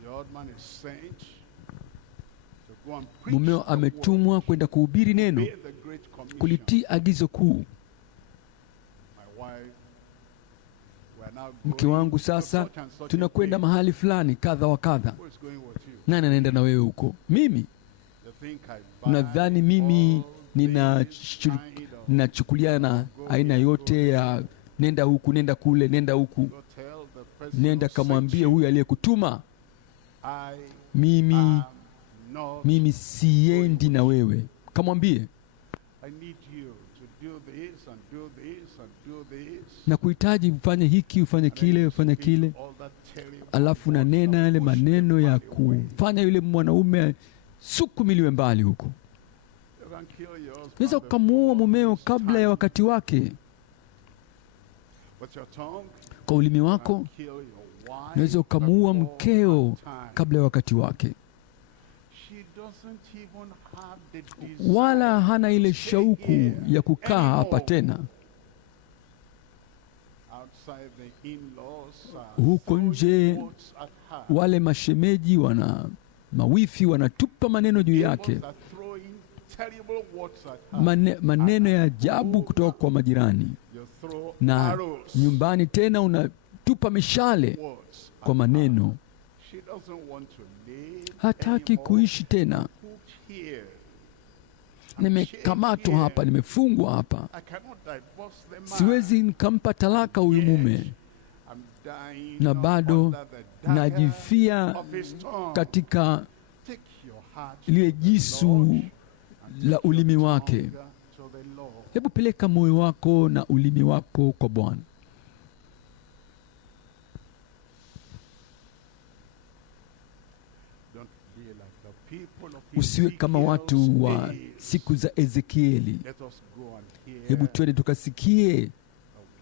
Your husband is sent to go and preach Mumeo the word. ametumwa kwenda kuhubiri neno, Obey the Great Commission. kulitii agizo kuu. My wife, we are now Mke going wangu, to sasa such and such a tunakwenda place. mahali fulani kadha wa kadha. Who is going with you? Nani anaenda na wewe huko? Mimi. You think I buy Nadhani mimi all this kind of ninachukuliana na aina yote ya nenda huku, nenda kule, nenda huku, go tell the person nenda who kamwambie sent you, huyu aliyekutuma. I Mimi am not siendi na wewe. Kamwambie I need you to do this and do this and do this. na kuhitaji ufanye hiki, ufanye And then kile, you ufanye speak kile, all that terrible alafu words nanena that yale push the maneno ya man away. kufanya yule mwanaume sukumiliwe mbali huko. You can kill your husband Unaweza before ukamuua mumeo his kabla ya time. wakati wake. But your tongue Kwa ulimi can wako kill your wife unaweza ukamuua before mkeo her time. kabla ya wakati wake, She doesn't even have the desire wala hana ile to stay shauku here ya kukaa hapa anymore. tena. Outside the in-laws are Huko throwing nje words at her. wale mashemeji wana mawifi wanatupa maneno juu yake, Neighbors are throwing terrible words at her. maneno ya ajabu kutoka kwa majirani, You throw na arrows, nyumbani tena unatupa mishale words kwa at maneno. her. She doesn't want to live Hataki anymore. kuishi tena. Hooked here. I'm Nimekamatwa chained hapa, here. nimefungwa hapa, I cannot divorce the man. siwezi nikampa talaka huyu mume, I'm dying na bado under the dagger najifia of his tongue. katika Take your heart lile to the jisu Lord and la take ulimi your wake. tongue to the Lord. Hebu peleka moyo wako na ulimi wako kwa Bwana. Don't be like the people of Usiwe kama watu wa Ezekiel's days. siku za Ezekieli. Let us go and hear Hebu twende tukasikie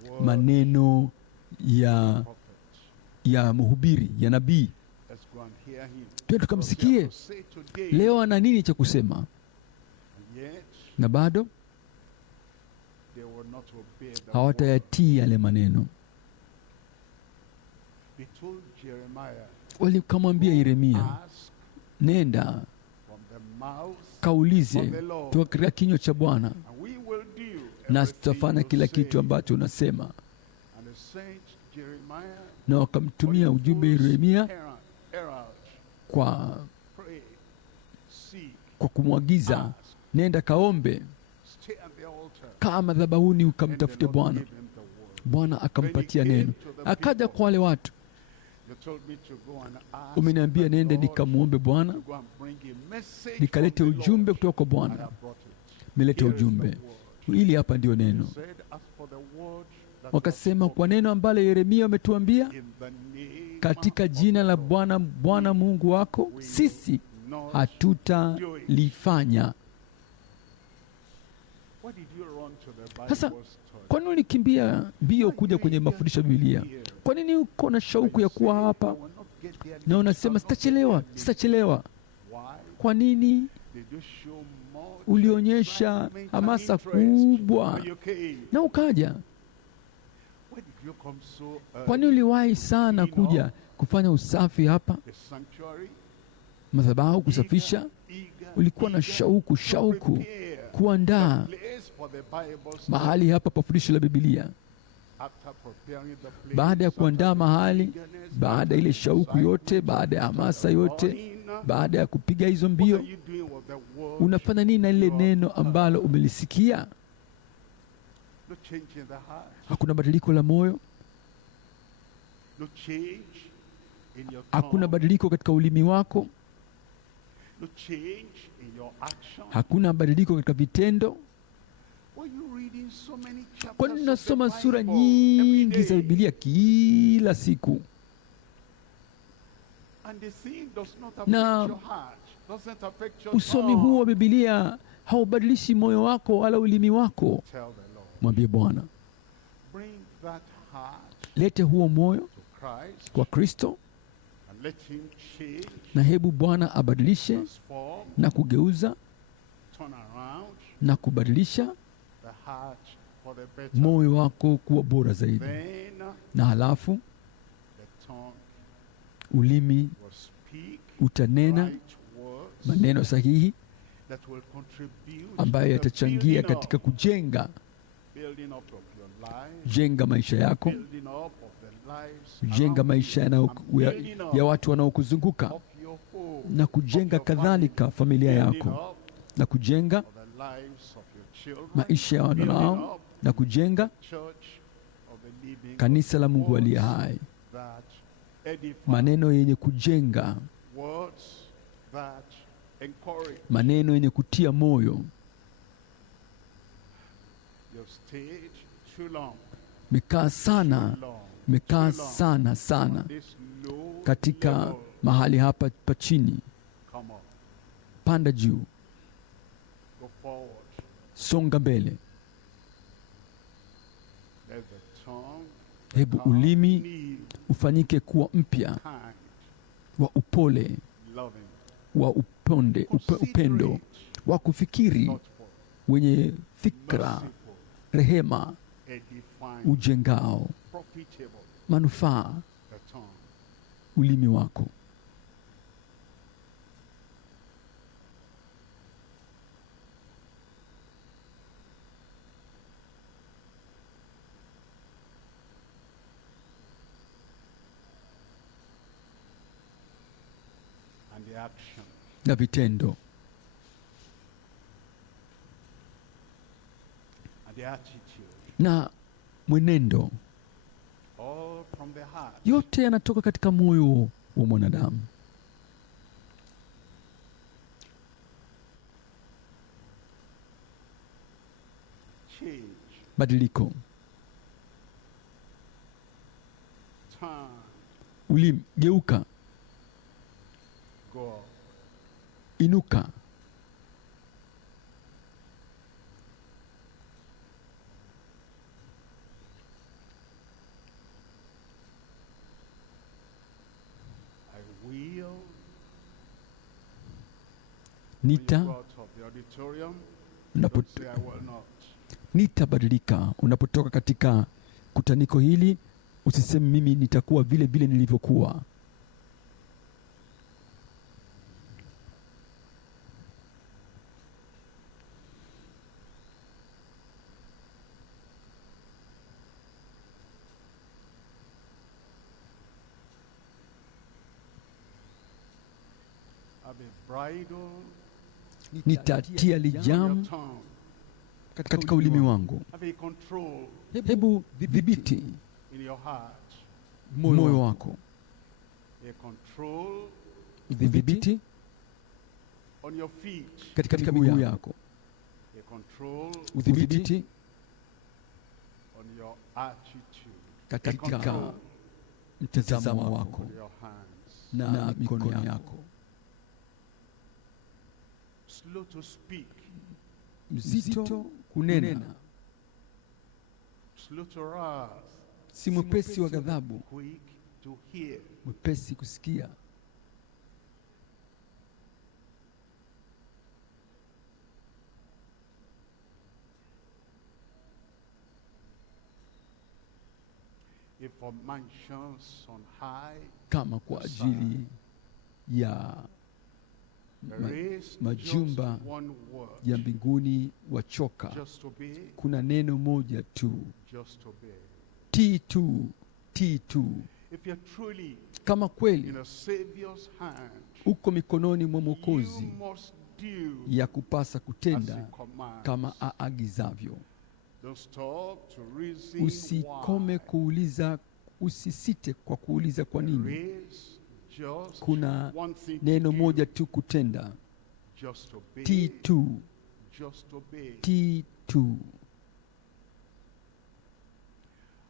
the word maneno ya of prophet. ya mhubiri, ya nabii. Let's go and hear him. Twende tukamsikie What does he have to say today? leo ana nini cha kusema, And yet na bado they will not obey the word. hawatayatii yale maneno. He told Jeremiah, Walikamwambia Yeremia, ask nenda from the mouth kaulize of the Lord, toka katika kinywa cha Bwana, and we will do na everything tutafanya you kila say. kitu ambacho unasema. And he sent Jeremiah Na wakamtumia for the ujumbe full Yeremia herald, kwa pray, seek, kumwagiza, ask, nenda kaombe, stay at the altar. kaa madhabahuni And the ukamtafute Lord Bwana. gave him the word. Bwana akampatia When he neno, came to the akaja people, kwa wale watu. you told me to go and ask Umeniambia the nende Lord nikamwombe Bwana, to go and bring a message nikalete from the ujumbe Lord. kutoka kwa And I Bwana. brought it. Melete Here is the ujumbe word. ili, hapa ndio He neno. said, ask for the word that Wakasema was kwa neno ambalo Yeremia ametuambia, spoken in the name katika of jina la the Lord. Bwana Mungu wako sisi Not hatutalifanya. Why did you run to the Bible Sasa, study? Kwa nini ulikimbia mbio Why kuja you kwenye here mafundisho ya to Biblia? hear? Kwa nini uko na shauku ya And you kuwa say, hapa "I will not get there, na I unasema will not get sitachelewa, there." sitachelewa? Why Kwa nini did you show much ulionyesha excitement and hamasa interest kubwa when you came? na ukaja? Why did you come so early? Kwa nini uliwahi sana kuja kufanya usafi hapa The sanctuary, madhabahu, kusafisha? eager, Ulikuwa na eager shauku, to shauku prepare kuandaa the place for the Bible study. mahali hapa pa fundisho la Biblia, after preparing the place, baada ya kuandaa after the mahali, eagerness, baada after ya ile the shauku yote, excitement, baada ya after hamasa the yote, running, baada ya kupiga hizo what mbio, are you doing with the word unafanya nini na you lile have neno heard? ambalo umelisikia? No change in the heart, Hakuna badiliko la moyo, no change in your hakuna tongue, badiliko katika ulimi wako, no change in your action. hakuna badiliko katika vitendo. Why you reading so many chapters Kwa nini of the unasoma sura Bible nyingi every za day? Biblia kila siku, And the thing does not affect na your heart, doesn't affect your usomi huu wa tongue. Biblia haubadilishi moyo wako wala ulimi wako? Tell the Lord, Mwambie Bwana, bring that heart lete huo moyo to Christ kwa Kristo, and let him change, na hebu Bwana abadilishe transform, na kugeuza turn around na kubadilisha the heart for the better. moyo wako kuwa bora zaidi. Then Na halafu the tongue ulimi will speak utanena right words maneno sahihi that will contribute ambayo to the yatachangia katika kujenga building up of your life, jenga maisha yako, building up of the lives jenga around maisha you, and building up ya watu wanaokuzunguka, of your home, na kujenga of your kadhalika familia family, building yako, up na kujenga of the lives of your children, maisha ya building wanao, up na kujenga church of the living kanisa la Mungu words aliye hai, that edify, maneno yenye kujenga, words that encourage. maneno yenye kutia moyo. You've stayed too long, Mekaa sana, too long, mekaa too long sana sana on this low katika level. mahali hapa pa chini. Come on, Panda juu, go forward. songa mbele. Let the tongue Hebu become ulimi new, ufanyike kuwa mpya, kind, wa upole, loving, wa upendo, considerate, wa kufikiri, thoughtful, wenye fikra, merciful, rehema, edifying, ujengao, profitable. manufaa. The tongue. Ulimi wako And the action. na vitendo And the attitude. na mwenendo, All from the heart. yote yanatoka katika moyo wa mwanadamu. Change. Badiliko, Turn. ulimi geuka, Go. inuka, I will. When you nita go out of the auditorium, unapo, don't say I will not. nitabadilika. Unapotoka katika kutaniko hili, usiseme mimi nitakuwa vile vile nilivyokuwa. Have a bridle Nitatia on your lijamu tongue. katika ulimi wangu. Have a control Hebu dhibiti in your heart. moyo wako, A control dhibiti on your feet. katika miguu yako, A control udhibiti on your attitude. katika Control mtazamo wako on your hands. na mikono yako. Slow to speak. Mzito kunena, Slow to wrath. si mwepesi wa ghadhabu, Quick to hear. mwepesi kusikia. If for mansions on high, Kama kwa ajili ya there is majumba just one word. ya mbinguni wachoka, Just obey. kuna neno moja tu, Just obey. T2, T2. If you're truly Kama kweli in a Savior's hand, uko mikononi mwa you Mwokozi, must do ya kupasa as he kutenda commands. kama aagizavyo. Don't stop to reason Usikome why. kuuliza, usisite kwa kuuliza kwa nini. There is just Kuna one thing to neno do. moja tu kutenda. Just obey. T2, Just obey. T2.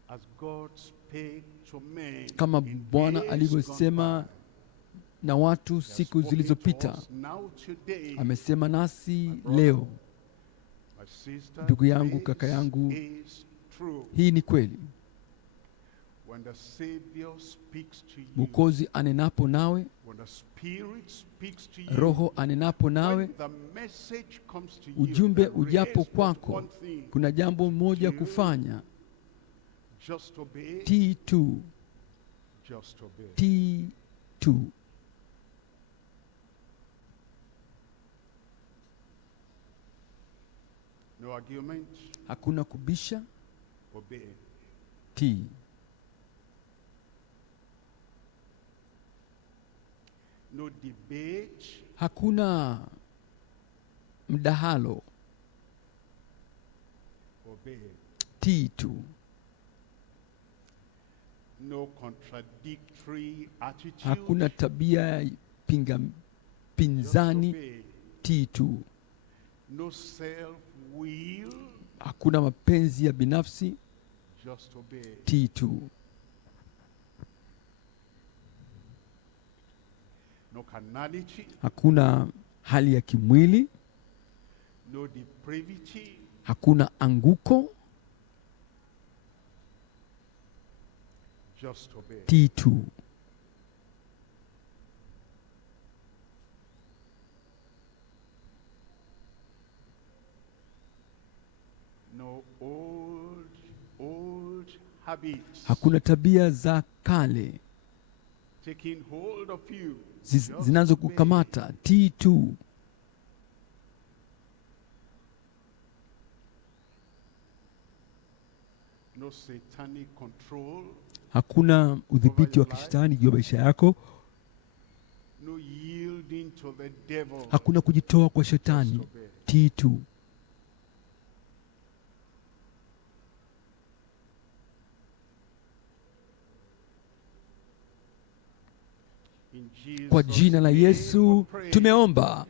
As God spake to men Kama in Bwana days alivyosema gone by, na watu He has siku spoken to zilizopita, us now today. amesema nasi brother, leo. My sister, Ndugu yangu, this kaka yangu, is true. hii ni kweli. When the Savior speaks to you, Mwokozi anenapo nawe, when the Spirit speaks to you, Roho anenapo nawe, when the message comes to you, ujumbe there ujapo is but kwako, one thing. kuna jambo moja Do kufanya. Just obey. T2, Just obey. T2. No argument. Hakuna kubisha. Obey. T. No debate. Hakuna mdahalo. Obey. T2. No contradictory attitude. Hakuna tabia pinzani. Just obey. T2. No self-will. Hakuna mapenzi ya binafsi. Just obey. T2. No carnality. Hakuna hali ya kimwili. No depravity. Hakuna anguko. Just obey. T2. No old habits. Hakuna tabia za kale Taking hold of you. Just zinazokukamata. T2. No satanic control. Hakuna udhibiti wa kishetani juu ya maisha yako. No yielding to the devil. Hakuna kujitoa kwa shetani. Just obey. T2. In Jesus' Kwa jina la name Yesu we pray. tumeomba.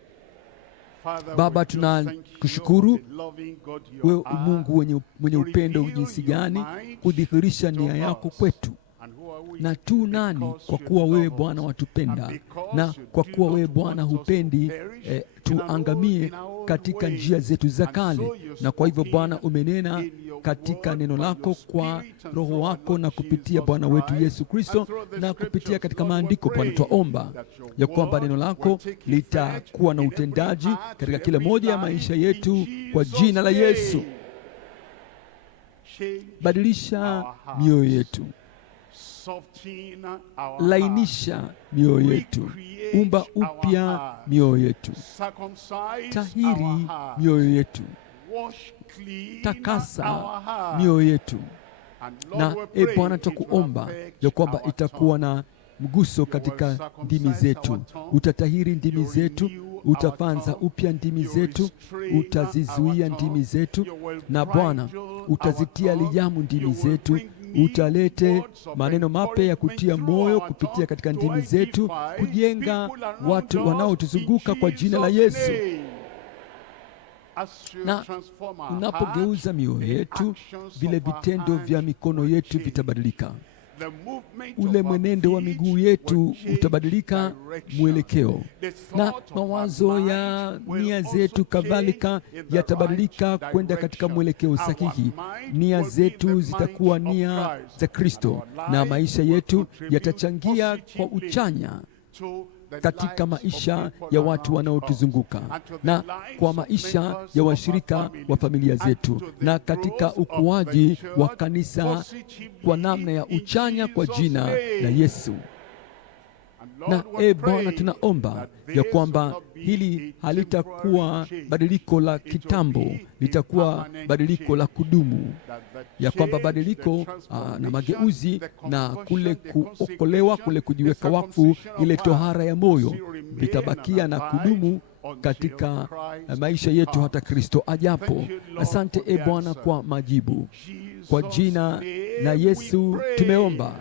Father, Baba, we do thank you, tunakushukuru the loving God you wewe are, Mungu mwenye to upendo reveal jinsi your gani, might kudhihirisha to nia yako us. kwetu. And who are we? Na tu nani Because kwa you kuwa wewe love Bwana us. watupenda, And because na you kwa do kuwa not wewe Bwana want us to hupendi perish in our tuangamie own katika way. njia zetu za And so kale. you Na kwa hivyo spoke Bwana umenena in your katika word neno by lako your kwa Spirit and Roho through our wako na Lord kupitia Jesus Bwana wetu Christ. Yesu Kristo And through the na kupitia scriptures, katika Lord, we maandiko. Bwana, pray twaomba that your ya kwamba word neno will lako take effect litakuwa na in every utendaji heart, katika in kila every moja ya life, maisha in yetu kwa Jesus' jina la name. Yesu. Change Badilisha our hearts. mioyo yetu, Soften our lainisha mioyo yetu, Recreate umba our upya hearts. mioyo yetu, Circumcise tahiri our hearts. mioyo yetu, Wash clean takasa our hearts. mioyo yetu. And Lord, Na we pray Bwana, it will tutakuomba affect ya kwamba our itakuwa tongue. na mguso katika ndimi zetu. Utatahiri ndimi zetu, utafanza upya ndimi zetu, utazizuia ndimi zetu, na Bwana utazitia lijamu ndimi zetu, utalete maneno mapya ya kutia moyo kupitia katika ndimi zetu, kujenga watu wanaotuzunguka kwa jina la Yesu. Na unapogeuza mioyo yetu, vile vitendo vya mikono yetu vitabadilika. Ule mwenendo wa miguu yetu utabadilika mwelekeo, na mawazo ya nia zetu kadhalika yatabadilika kwenda katika mwelekeo sahihi. Nia zetu zitakuwa nia za Kristo, na maisha yetu yatachangia kwa uchanya katika maisha ya watu wanaotuzunguka na kwa maisha ya washirika wa familia zetu na katika ukuaji wa kanisa kwa namna ya uchanya kwa jina la Yesu. Na Bwana, tunaomba ya kwamba hili halitakuwa badiliko la kitambo, litakuwa badiliko la kudumu, ya kwamba badiliko na mageuzi na kule kuokolewa, kule kujiweka wakfu, ile tohara ya moyo vitabakia na kudumu katika maisha yetu hata Kristo ajapo. Asante Bwana kwa majibu. Kwa jina la Yesu tumeomba.